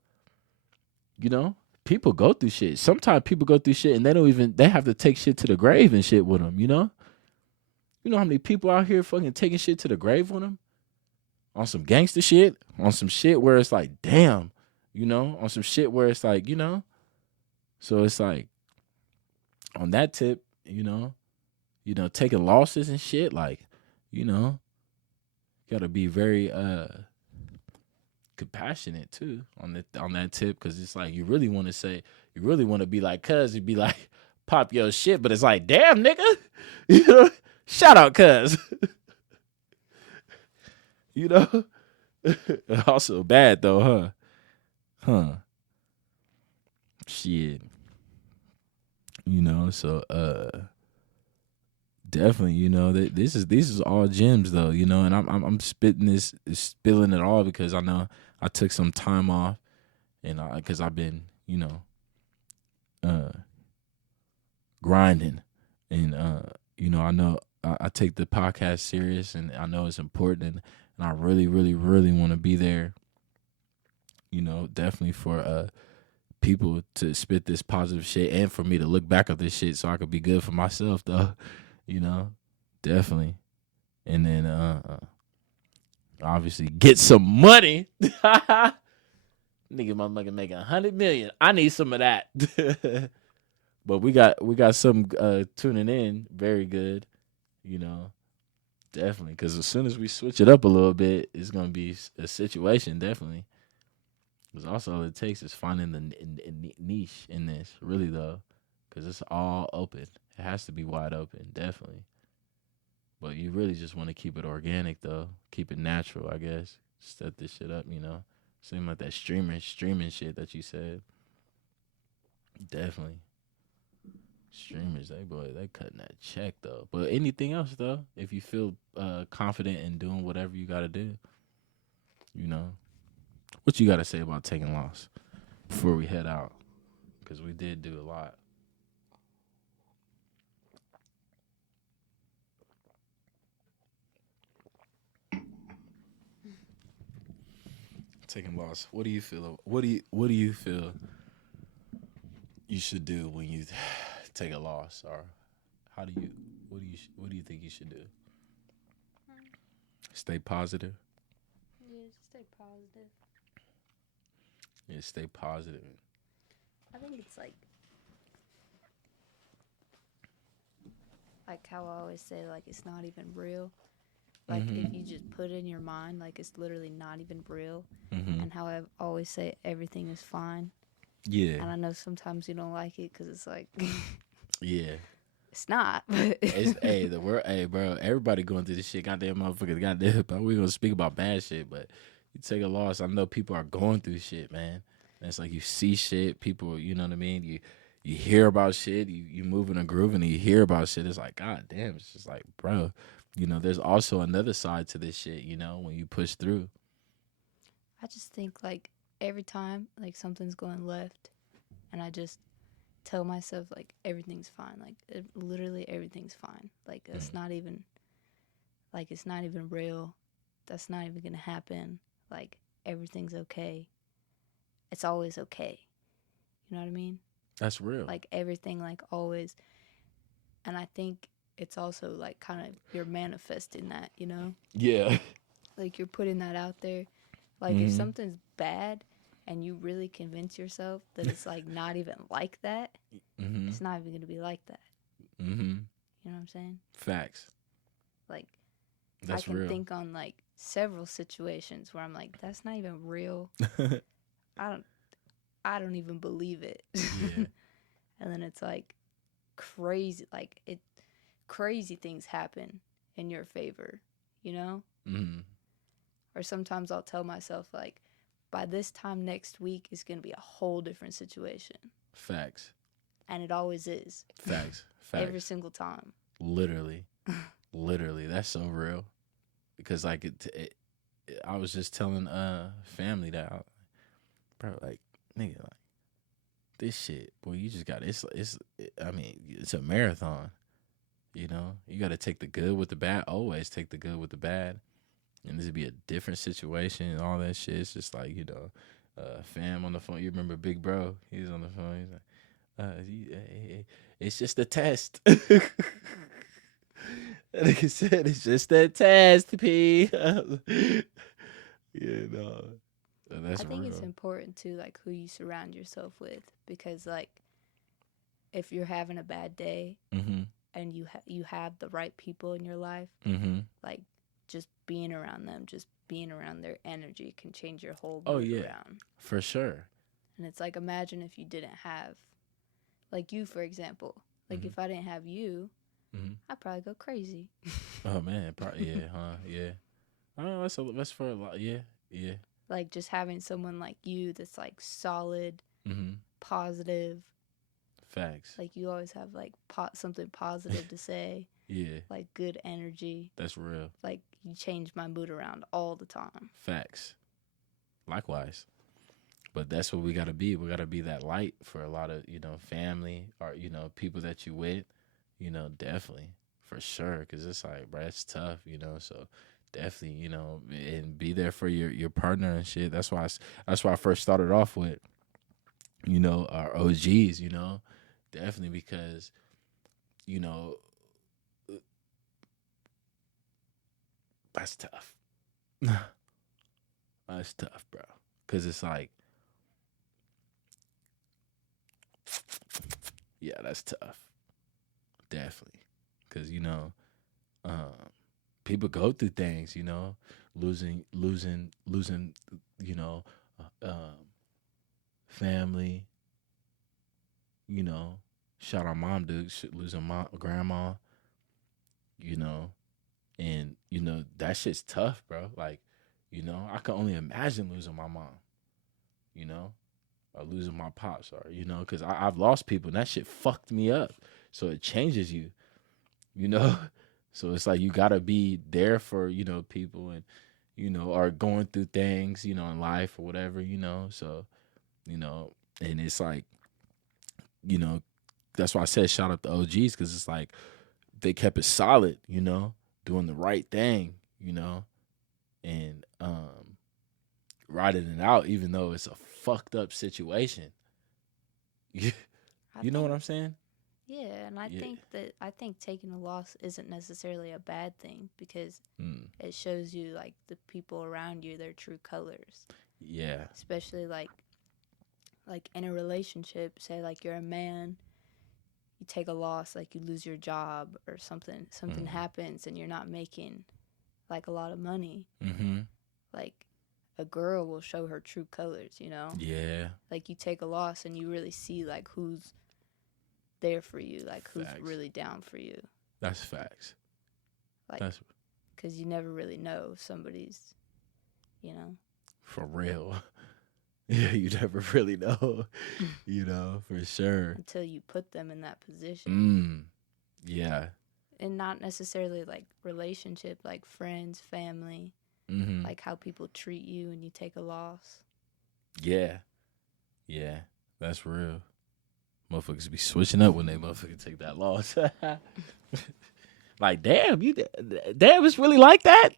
You know, people go through shit. Sometimes people go through shit and they have to take shit to the grave and shit with them, you know? You know how many people out here fucking taking shit to the grave with them? On some gangster shit, on some shit where it's like, damn, you know, on some shit where it's like, you know, so it's like on that tip, you know, taking losses and shit, like, you know, gotta be very compassionate too on that tip, because it's like you really want to be like, cuz you'd be like, pop your shit, but it's like, damn, nigga, you know, shout out, cuz, you know, also bad though, huh, shit, you know, so definitely, you know, that these is all gems though, you know, and I'm spilling it all because I know I took some time off, and because I've been, you know, grinding, and you know, I know I take the podcast serious, and I know it's important, and I really, really, really want to be there, you know, definitely for people to spit this positive shit, and for me to look back at this shit so I could be good for myself though, you know, definitely. And then obviously get some money. Nigga, motherfucker making 100 million. I need some of that. But we got some tuning in, very good, you know, definitely. Because as soon as we switch it up a little bit, it's gonna be a situation, definitely. Because also all it takes is finding the niche in this, really though, because it's all open. It has to be wide open, definitely. But you really just want to keep it organic though, keep it natural, I guess. Set this shit up, you know. Seem like that streaming shit that you said. Definitely. Streamers, they cutting that check though. But anything else though, if you feel confident in doing whatever you gotta do, you know. What you gotta say about taking loss before we head out? Because we did do a lot. Taking loss. What do you feel? What do you feel you should do when you take a loss, or how do you? What do you think you should do? Stay positive. Yeah, just stay positive. Yeah, stay positive. I think it's like how I always say, like it's not even real. Like if you just put it in your mind, like it's literally not even real. And how I always say everything is fine. Yeah. And I know sometimes you don't like it because it's like Yeah. it's not. But It's the world. Hey, bro. Everybody going through this shit. Goddamn motherfuckers. Goddamn. But we gonna speak about bad shit. But you take a loss. I know people are going through shit, man. And it's like you see shit. People, you know what I mean. You hear about shit. You move in a groove and you hear about shit. It's like, god damn. It's just like, bro. You know, there's also another side to this shit. You know, when you push through. I just think like every time like something's going left, and I just tell myself like everything's fine. Like literally everything's fine. Like it's not even real. That's not even gonna happen. Like everything's okay. It's always okay. You know what I mean? That's real. Like everything, like always. And I think it's also like kind of you're manifesting that, you know? Yeah. Like you're putting that out there, Like if something's bad and you really convince yourself that it's like not even like that, it's not even gonna be like that. You know what I'm saying? Facts. Like That's I can real. think on like several situations where I'm like, that's not even real. I don't even believe it. Yeah. And then it's like crazy, like crazy things happen in your favor, you know? Or sometimes I'll tell myself like, by this time next week is going to be a whole different situation. Facts. And it always is. Facts. Every single time. Literally. Literally. That's so real. Because like I was just telling family that, bro, like, nigga, like, this shit, boy, you just got it's a marathon. You know, you got to take the good with the bad. Always take the good with the bad. And this would be a different situation and all that shit. It's just like, you know, fam on the phone. You remember Big Bro? He was on the phone. He's like, it's just a test. Like I said, it's just a test, P. Yeah, no. That's I think real. it's important too, like who you surround yourself with, because like if you're having a bad day and you have the right people in your life, like just being around them, just being around their energy can change your whole mood around. For sure. And it's like, imagine if you didn't have, like you, for example, like if I didn't have you, I'd probably go crazy. Oh man, probably yeah. Oh, that's for a lot. Yeah. Like just having someone like you that's like solid, positive. Facts. Like you always have like something positive to say. Yeah. Like good energy. That's real. Like you change my mood around all the time. Facts. Likewise. But that's what we got to be. We got to be that light for a lot of, you know, family or, you know, people that you with, you know, definitely for sure. Cause it's like, bro, it's tough, you know, so definitely, you know, and be there for your partner and shit. That's why I first started off with, you know, our OGs, you know, definitely because, you know, that's tough. That's tough, bro. Cause it's like, yeah, that's tough. Definitely. Cause, you know, people go through things, you know, losing, you know, family, you know, shout out mom, dude, losing mom, grandma, you know, and, you know, that shit's tough, bro. Like, you know, I can only imagine losing my mom, you know, or losing my pops, or, you know, because I've lost people and that shit fucked me up. So it changes you, you know. So it's like you got to be there for, you know, people and, you know, are going through things, you know, in life or whatever, you know. So, you know, and it's like, you know, that's why I said shout out to OGs, because it's like they kept it solid, you know, doing the right thing, you know, and riding it out, even though it's a fucked up situation. You know what I'm saying? Yeah, and I think taking a loss isn't necessarily a bad thing, because it shows you like the people around you, their true colors. Yeah. Especially like in a relationship, say like you're a man, you take a loss, like you lose your job or something happens and you're not making like a lot of money. Like a girl will show her true colors, you know? Yeah. Like you take a loss and you really see like who's there for you, like who's really down for you. That's facts. Like, because you never really know if somebody's, you know. For real. Yeah, you never really know, you know, for sure. Until you put them in that position. Yeah. And not necessarily like relationship, like friends, family, like how people treat you when you take a loss. Yeah. Yeah, that's real. Motherfuckers be switching up when they motherfucking take that loss. Like, damn, it's really like that?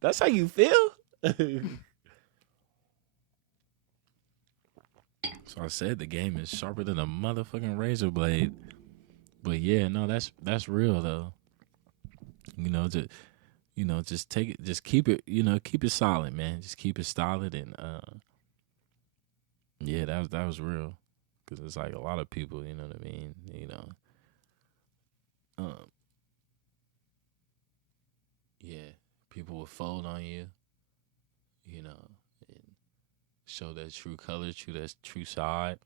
That's how you feel? So I said the game is sharper than a motherfucking razor blade. But yeah, no, that's real though. You know, just take it, just keep it, keep it solid, man. Just keep it solid, and yeah, that was real, because it's like a lot of people, you know what I mean, um, yeah, people will fold on you, and show their true colors, true side,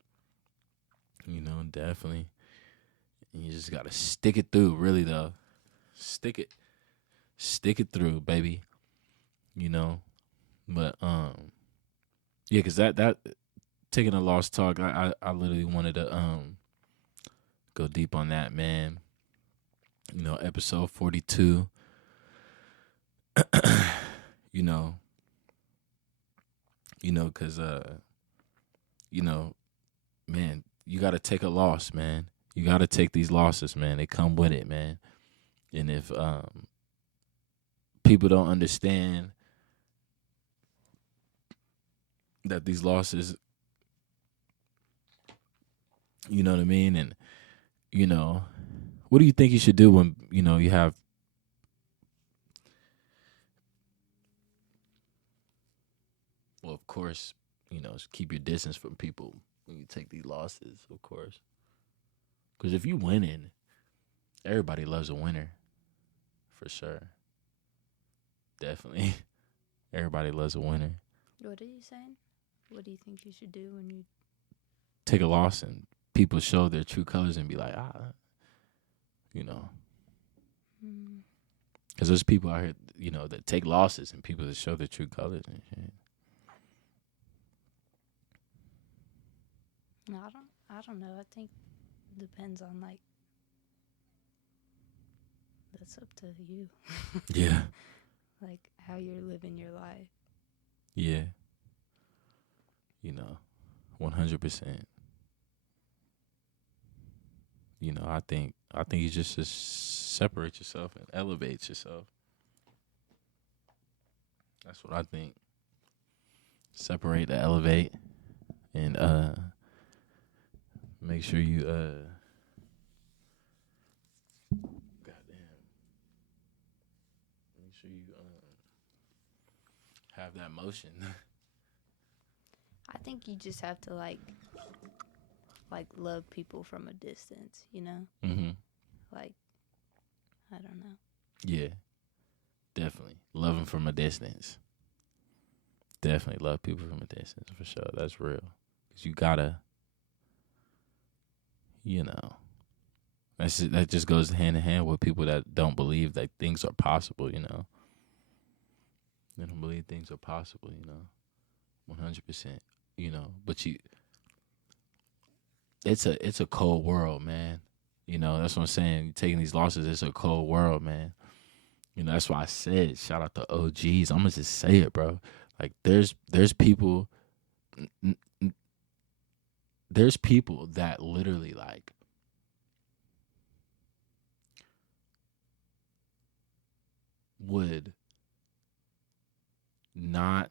definitely. And you just gotta stick it through, really though. Stick it through, baby. But yeah, cause that taking a lost talk, I literally wanted to go deep on that, man. Episode 42. you know, cause man, you gotta take a loss, man. You gotta take these losses, man. They come with it, man. And if people don't understand that these losses, you know what I mean, and what do you think you should do when you have well, of course, keep your distance from people when you take these losses, of course. Because if you winning, everybody loves a winner, for sure. Definitely, everybody loves a winner. What are you saying? What do you think you should do when you take a loss and people show their true colors and be like, because there's people out here, that take losses and people that show their true colors and shit. No, I don't know. I think it depends on, like, that's up to you. Yeah. Like, how you're living your life. Yeah. 100%. I think you just separate yourself and elevate yourself. That's what I think. Separate to elevate, and make sure you make sure you have that motion. I think you just have to like love people from a distance, Mm-hmm. Like, I don't know. Yeah, definitely love them from a distance. Definitely love people from a distance, for sure. That's real. 'Cause you gotta, that just goes hand in hand with people that don't believe that things are possible. They don't believe things are possible. 100%. But it's a cold world, man. That's what I'm saying. Taking these losses, it's a cold world, man. That's why I said shout out to OGs. I'm gonna just say it, bro. Like there's people there's people that literally like would not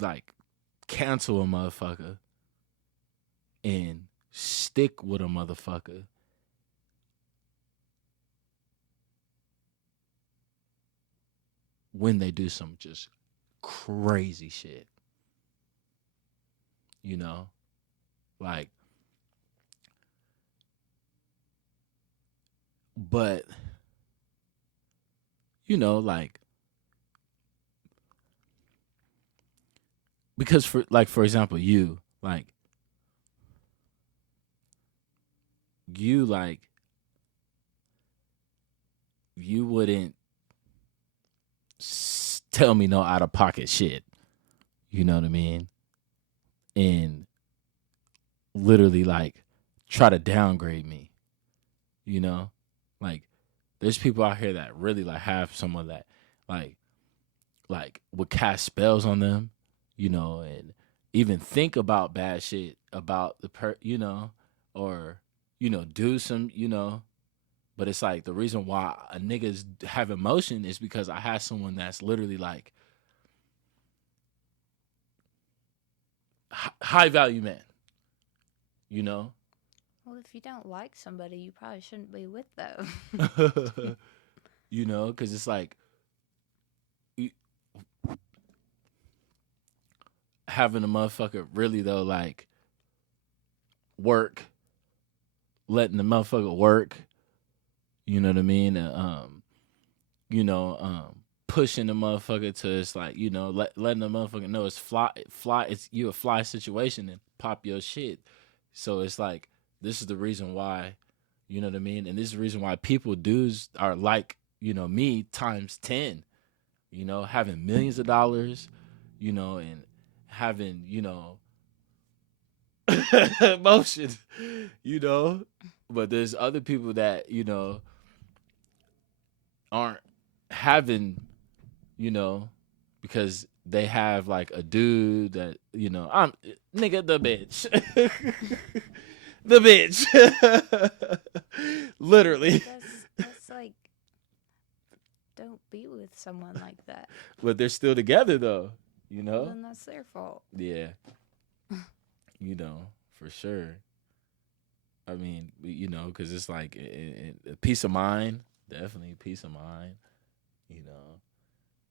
like cancel a motherfucker and stick with a motherfucker when they do some just crazy shit. Like, but like, because for example, you wouldn't tell me no out of pocket shit. You know what I mean? And literally like try to downgrade me. Like there's people out here that really like have someone that like would cast spells on them, and even think about bad shit about the or do some, but it's like the reason why a niggas have emotion is because I have someone that's literally like high value man. You know, Well, if you don't like somebody, you probably shouldn't be with them. you know, because it's like having a motherfucker really though like work, letting the motherfucker work. You know what I mean? You know, pushing the motherfucker to it's like you know letting the motherfucker know it's fly. It's you a fly situation and pop your shit. So it's like this is the reason why, you know what I mean, and this is the reason why people dudes are like you know me times 10. You know, having millions of dollars, you know, and having you know emotion, you know, but there's other people that you know aren't having you know, because they have like a dude that you know, I'm nigga the bitch, the bitch, literally. That's like, don't be with someone like that. But they're still together though, you Well, know. then that's their fault. Yeah, you know for sure. I mean, you know, because it's like peace of mind, definitely peace of mind, you know.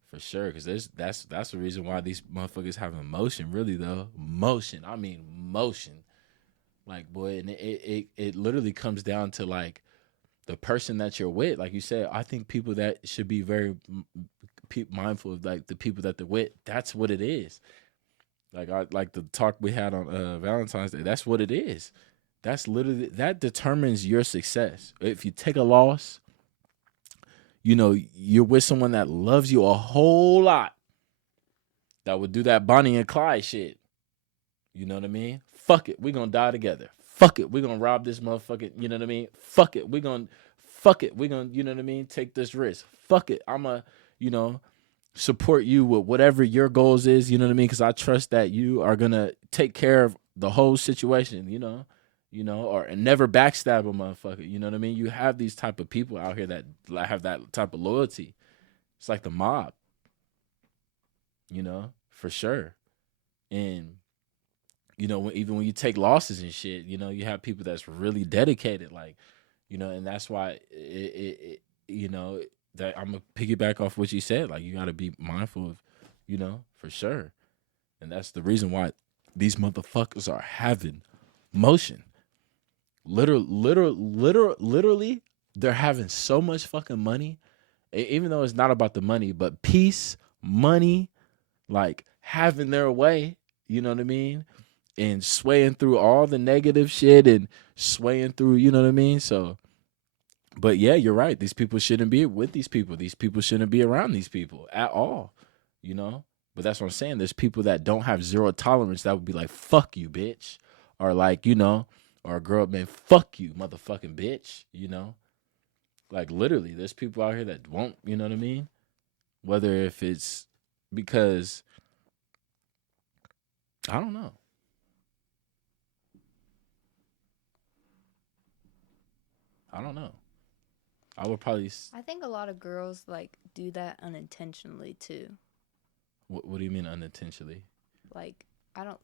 For sure, because that's the reason why these motherfuckers have emotion, really though. Motion, I mean motion. Like boy, and it literally comes down to like the person that you're with. Like you said, I think people that should be very mindful of like the people that they're with. That's what it is. Like I like the talk we had on Valentine's Day. That's what it is. That's literally that determines your success. If you take a loss, you know, you're with someone that loves you a whole lot, that would do that Bonnie and Clyde shit. You know what I mean? Fuck it, we gonna die together. Fuck it, we gonna rob this motherfucker. You know what I mean? Fuck it, fuck it, we gonna, you know what I mean? Take this risk. Fuck it, I'ma, you know, support you with whatever your goals is. You know what I mean? Because I trust that you are gonna take care of the whole situation. You know, or and never backstab a motherfucker. You know what I mean? You have these type of people out here that have that type of loyalty. It's like the mob, you know, for sure. And you know, even when you take losses and shit, you know, you have people that's really dedicated, like, you know, and that's why you know, that I'm gonna piggyback off what you said. Like, you got to be mindful of, you know, for sure. And that's the reason why these motherfuckers are having motion. Literally, they're having so much fucking money, even though it's not about the money, but peace, money, like having their way. You know what I mean? And swaying through all the negative shit and swaying through, you know what I mean? So, but yeah, you're right. These people shouldn't be with these people. These people shouldn't be around these people at all, you know? But that's what I'm saying. There's people that don't have zero tolerance that would be like, fuck you, bitch. Or like, you know, or a girl, man, fuck you, motherfucking bitch, you know? Like literally, there's people out here that won't, you know what I mean? Whether if it's because, I don't know. I don't know. I would probably. I think a lot of girls like do that unintentionally too. What do you mean unintentionally? Like, I don't.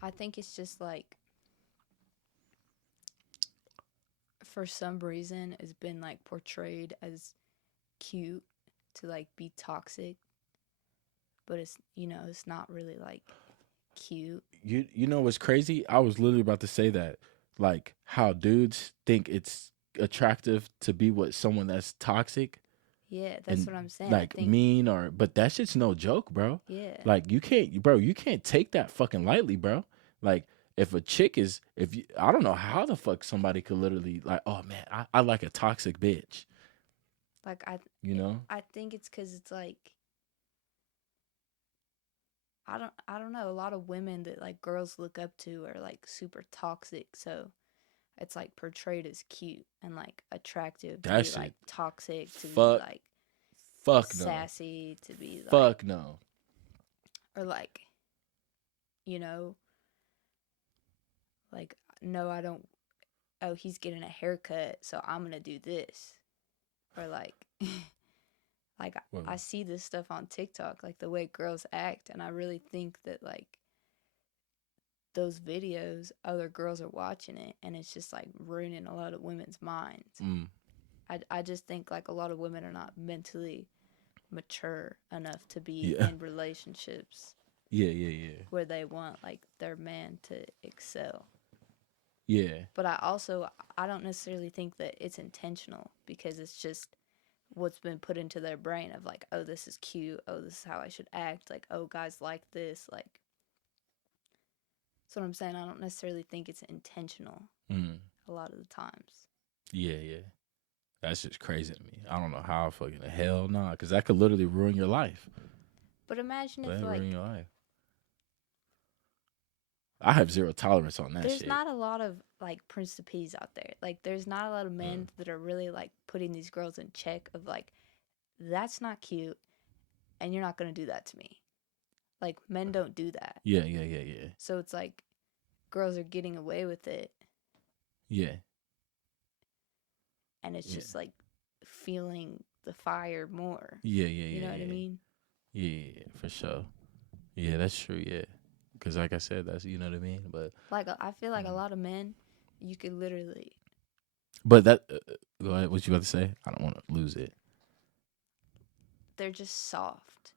I think it's just like, for some reason, it's been like portrayed as cute to like be toxic, but it's, you know, it's not really like cute. You know what's crazy? I was literally about to say that, like how dudes think it's attractive to be with someone that's toxic Yeah, that's and what I'm saying. I like think, mean, or but that shit's no joke, bro. yeah, Like you can't take that fucking lightly, bro. Like if a chick is, if you, I don't know how the fuck somebody could literally like, oh man, I like a toxic bitch, like you know? I think it's because it's like, I don't know. A lot of women that like girls look up to are like super toxic, so it's like portrayed as cute and like attractive to That be shit, like toxic, to be fuck, like fuck no, sassy, to be like, fuck no. or like, you know, like, no, I don't. Oh, he's getting a haircut, so I'm gonna do this, or like, like Well, I see this stuff on TikTok, like the way girls act, and I really think that like those videos, other girls are watching it, and it's just like ruining a lot of women's minds. Mm. I just think like a lot of women are not mentally mature enough to be Yeah. in relationships Yeah, yeah, yeah. where they want like their man to excel. Yeah. But I don't necessarily think that it's intentional, because it's just what's been put into their brain of like, oh, this is cute, oh, this is how I should act, like, oh, guys like this, like, that's what I'm saying. I don't necessarily think it's intentional Mm. a lot of the times. Yeah, yeah. That's just crazy to me. I don't know how fucking the hell nah, because that could literally ruin your life. But imagine That if like ruin your life. I have zero tolerance on that there's shit. not a lot of like Prince to Peas out there. Like there's not a lot of men that are really like putting these girls in check of like, that's not cute and you're not gonna do that to me. Like men don't do that. Yeah, yeah, yeah, yeah. So it's like girls are getting away with it, Yeah. and it's Yeah. just like feeling the fire more. Yeah, yeah, yeah. You know what yeah. I mean? Yeah, for sure. Yeah, that's true. Yeah, because like I said, that's, you know what I mean. But Like I feel like a lot of men, you could literally, that go ahead. What you about to say? I don't want to lose it. they're just soft.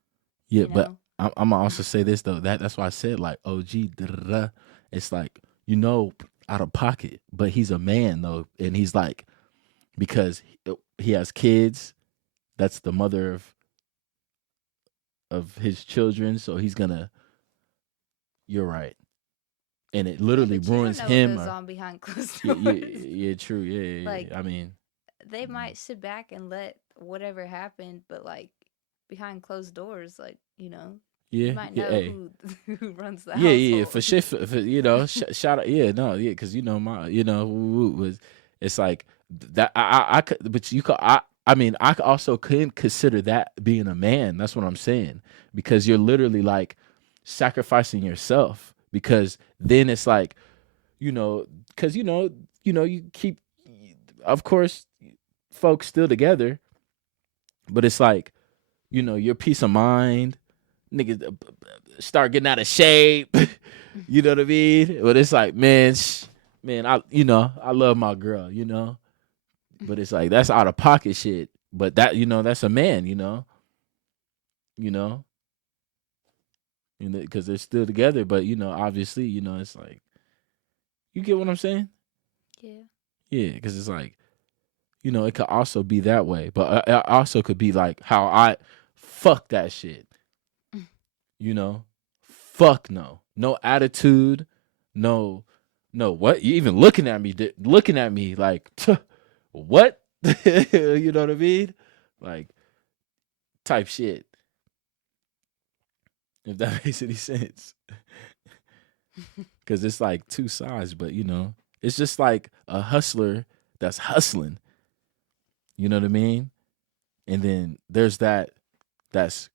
Yeah, You but know? I'm gonna also say this though. That's why I said like OG. Da-da-da. It's like, you know, out of pocket, but he's a man though, and he's like, because he has kids. That's the mother of his children, so he's gonna. You're right, and it literally but you don't ruins know him. what goes Or, on behind closed yeah, doors. yeah, true. Yeah. Like, I mean, they might sit back and let whatever happen, but like behind closed doors, like, you yeah, might yeah. know Hey. who runs the Yeah, household. yeah, for sure. For, you know, shout out. Yeah, no, yeah, because you know my, you know, was it's like that. I could, but you could. I mean, I also couldn't consider that being a man. That's what I'm saying, because you're literally like sacrificing yourself. Because then it's like, you know, because you keep, of course, folks still together, but it's like, you know, your peace of mind, niggas start getting out of shape. You know what I mean? But it's like, man, I love my girl, but it's like that's out of pocket shit. But that, that's a man, you know, because they're still together. But obviously, it's like, you get what I'm saying? Yeah. Yeah, because it's like, it could also be that way, but it also could be like how I fuck that shit. Fuck no attitude, no, what you even looking at me like, what? You know what I mean? Like, type shit. If that makes any sense. Because it's like two sides, but it's just like a hustler that's hustling. You know what I mean? And then there's that's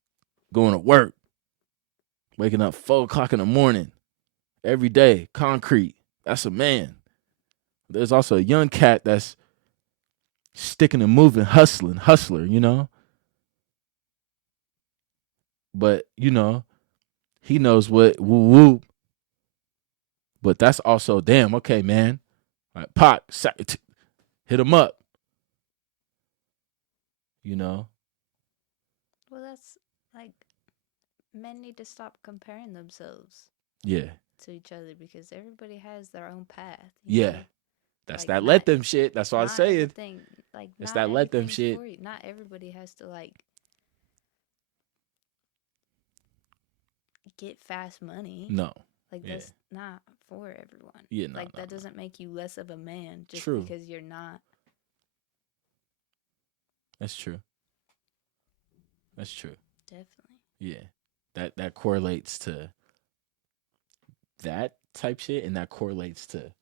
going to work, waking up 4:00 in the morning every day, concrete. That's a man. There's also a young cat that's sticking and moving, hustler, But, he knows what woo woo. But that's also, damn, okay, man. Like, Pac, hit him up. Well, that's like, men need to stop comparing themselves Yeah. to each other, because everybody has their own path. Yeah. That's Like, that let them shit. That's what I'm saying. Everything, like, It's not that let them everything's shit. for you. Not everybody has to like get fast money. No. Like, Yeah. that's not for everyone. Yeah, no, like, no, that doesn't make you less of a man just True. because you're not. That's true. That's true. Definitely. Yeah. That correlates to that type shit, and that correlates to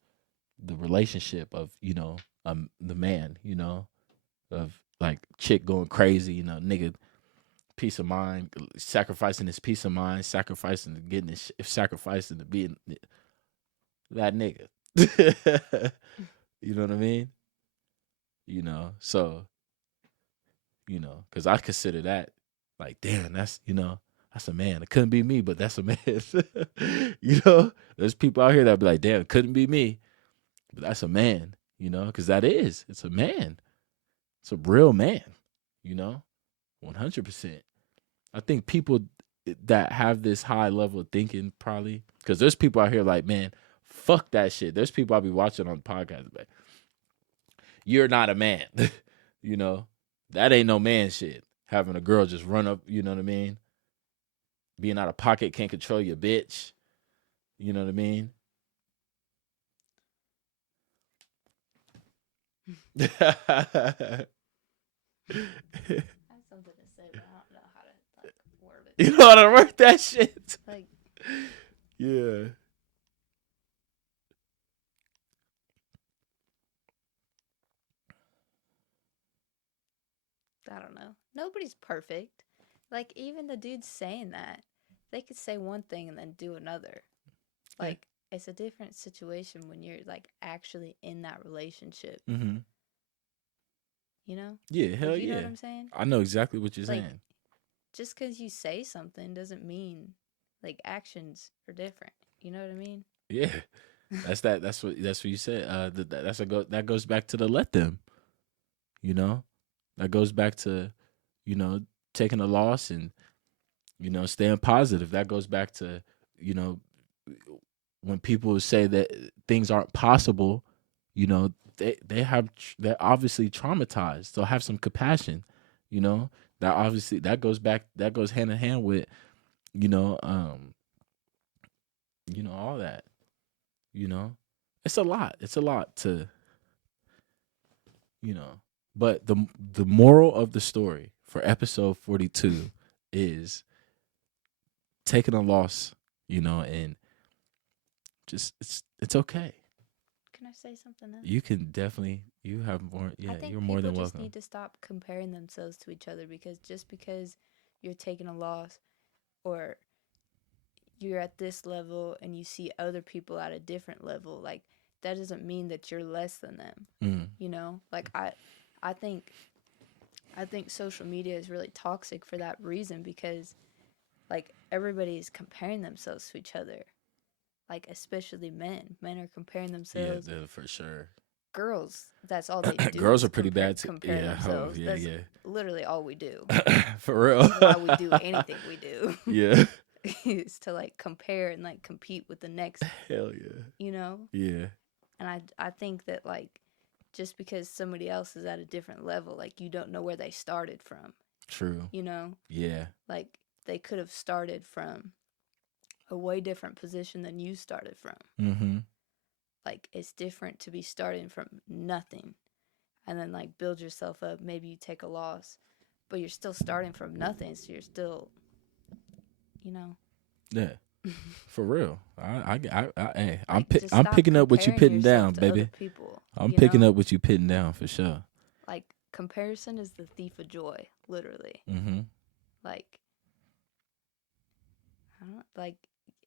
the relationship of, the man, of like chick going crazy, nigga, peace of mind, sacrificing his peace of mind, sacrificing to getting his, sacrificing to being that nigga. You know what I mean? So, because I consider that like, damn, that's that's a man. It couldn't be me, but that's a man. You know, there's people out here that be like, damn, it couldn't be me, but that's a man. You know, because it's a man. It's a real man. You know, 100%. I think people that have this high level of thinking probably, because there's people out here like, man, fuck that shit. There's people I'll be watching on the podcast like, you're not a man. You know, that ain't no man shit. Having a girl just run up, you know what I mean? Being out of pocket, can't control your bitch. You know what I mean? I have something to say, but I don't know how to like word it. You know how to work that shit? Like, Yeah. I don't know. Nobody's perfect. Like, even the dudes saying that, they could say one thing and then do another. Like, it's a different situation when you're like actually in that relationship. Mm-hmm. You know? Yeah, hell You know yeah. what I'm saying? I know exactly what you're Like, saying. Just because you say something doesn't mean like actions are different. You know what I mean? Yeah. That's that. That's what you said. That goes back to the let them. You know, that goes back to, you know, taking a loss and, you know, staying positive. That goes back to, you know, when people say that things aren't possible, you know, they're obviously traumatized. So have some compassion. You know, that goes hand in hand with, you know, all that. You know, it's a lot. It's a lot to, you know. But the moral of the story for episode 42 is taking a loss, you know, and just it's okay. Can I say something else? You can definitely you have more. Yeah, I think you're more than people just welcome. need to stop comparing themselves to each other, because just because you're taking a loss or you're at this level and you see other people at a different level, like that doesn't mean that you're less than them. Mm. You know, like I think social media is really toxic for that reason, because like everybody's comparing themselves to each other, like especially men. Men are comparing themselves. Yeah, for sure. Girls, that's all they do. Girls is are pretty bad too. compare Yeah, themselves. yeah, That's yeah. literally all we do. For real. Why we do anything we do. Yeah. Is to like compare and like compete with the next. Hell yeah. You know. Yeah. And I think that like just because somebody else is at a different level, like you don't know where they started from. True. You know. Yeah. Like they could have started from a way different position than you started from. Mm-hmm. Like it's different to be starting from nothing and then like build yourself up. Maybe you take a loss, but you're still starting from nothing, so you're still, you know. Yeah. For real. Hey, I'm stop picking up what you comparing putting down, yourself to baby. other people, I'm you picking know? up what you putting down for sure. Like comparison is the thief of joy, literally. Mm-hmm. Like I don't like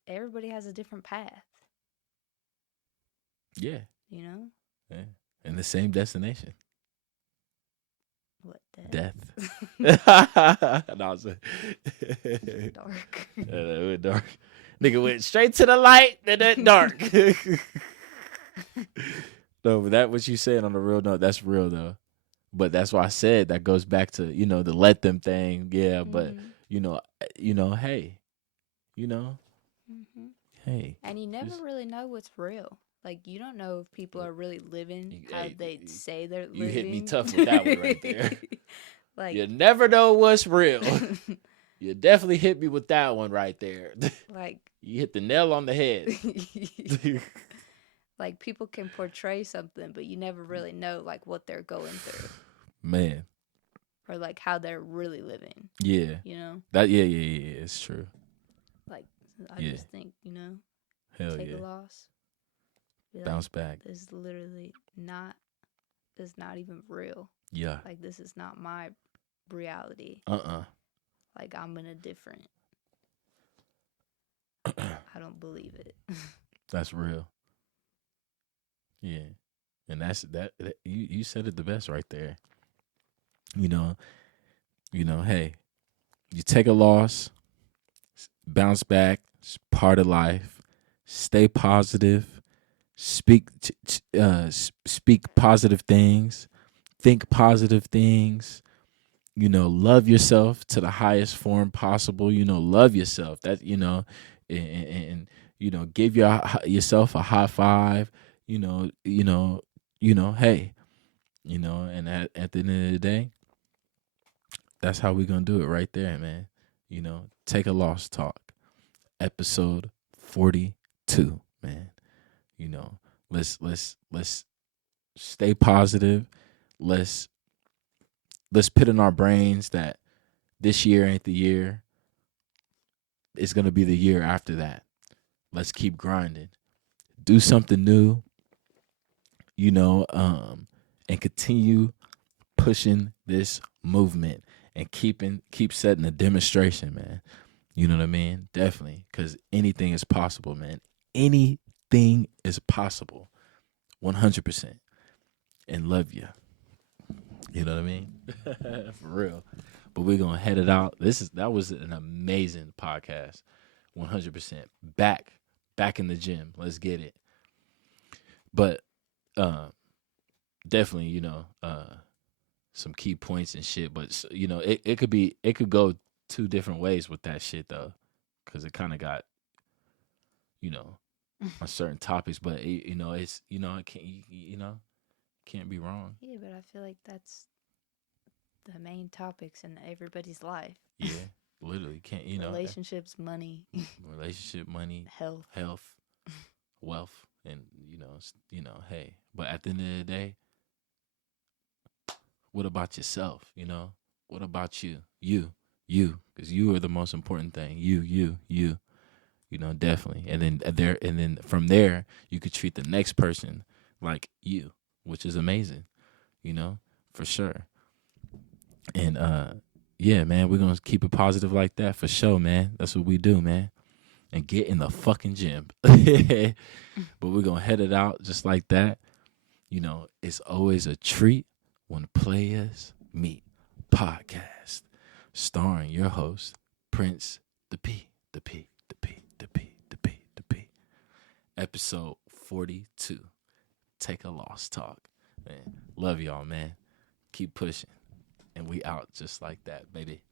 everybody has a different path. Yeah. You know? Yeah. And the same destination. What, death? No, I was dark. it went dark. Nigga went straight to the light, then that dark. No, but that what you said on the real note, that's real though. But that's why I said that goes back to, you know, the let them thing. Yeah, but you know, hey, you know, hey. And you never really know what's real. Like you don't know if people are really living how they say they're living. You hit me tough with that one right there. Like you never know what's real. You definitely hit me with that one right there. Like you hit the nail on the head. Like people can portray something, but you never really know like what they're going through. Man. Or like how they're really living. Yeah. You know? Yeah, it's true. Like I just think, you know, hell take a loss. Bounce back. This is literally not even real. Yeah. Like this is not my reality. Like I'm in a different I don't believe it. That's real. Yeah. And that's that you said it the best right there. You know, hey, you take a loss Bounce back. It's part of life. Stay positive. Speak positive things. Think positive things. Love yourself to the highest form possible. Love yourself. That and give yourself a high five. Hey, and at the end of the day, that's how we gonna do it right there, man. Take a lost talk, episode 42, man. Let's stay positive. Let's put in our brains that this year ain't the year. It's gonna be the year after that. Let's keep grinding. Do something new, and continue pushing this movement and keep setting a demonstration, man. You know what I mean? Definitely, because anything is possible, man. Anything is possible, 100%. And love you. You know what I mean? For real. But we're gonna head it out. That was an amazing podcast, 100%. Back in the gym. Let's get it. But definitely, some key points and shit. But it could go two different ways with that shit though, because it kind of got on certain topics. But it's it can't be wrong. Yeah, but I feel like that's the main topics in everybody's life. Yeah, literally can't relationships, money, health, wealth, and hey. But at the end of the day, what about yourself? What about you? Because you are the most important thing. You. Definitely. And then from there, you could treat the next person like you, which is amazing. For sure. And yeah, man, we're gonna keep it positive like that for sure, man. That's what we do, man. And get in the fucking gym. But we're gonna head it out just like that. It's always a treat when players meet. Podcast starring your host, Prince the P. Episode 42. Take a lost talk. Man, love y'all, man. Keep pushing. And we out just like that, baby.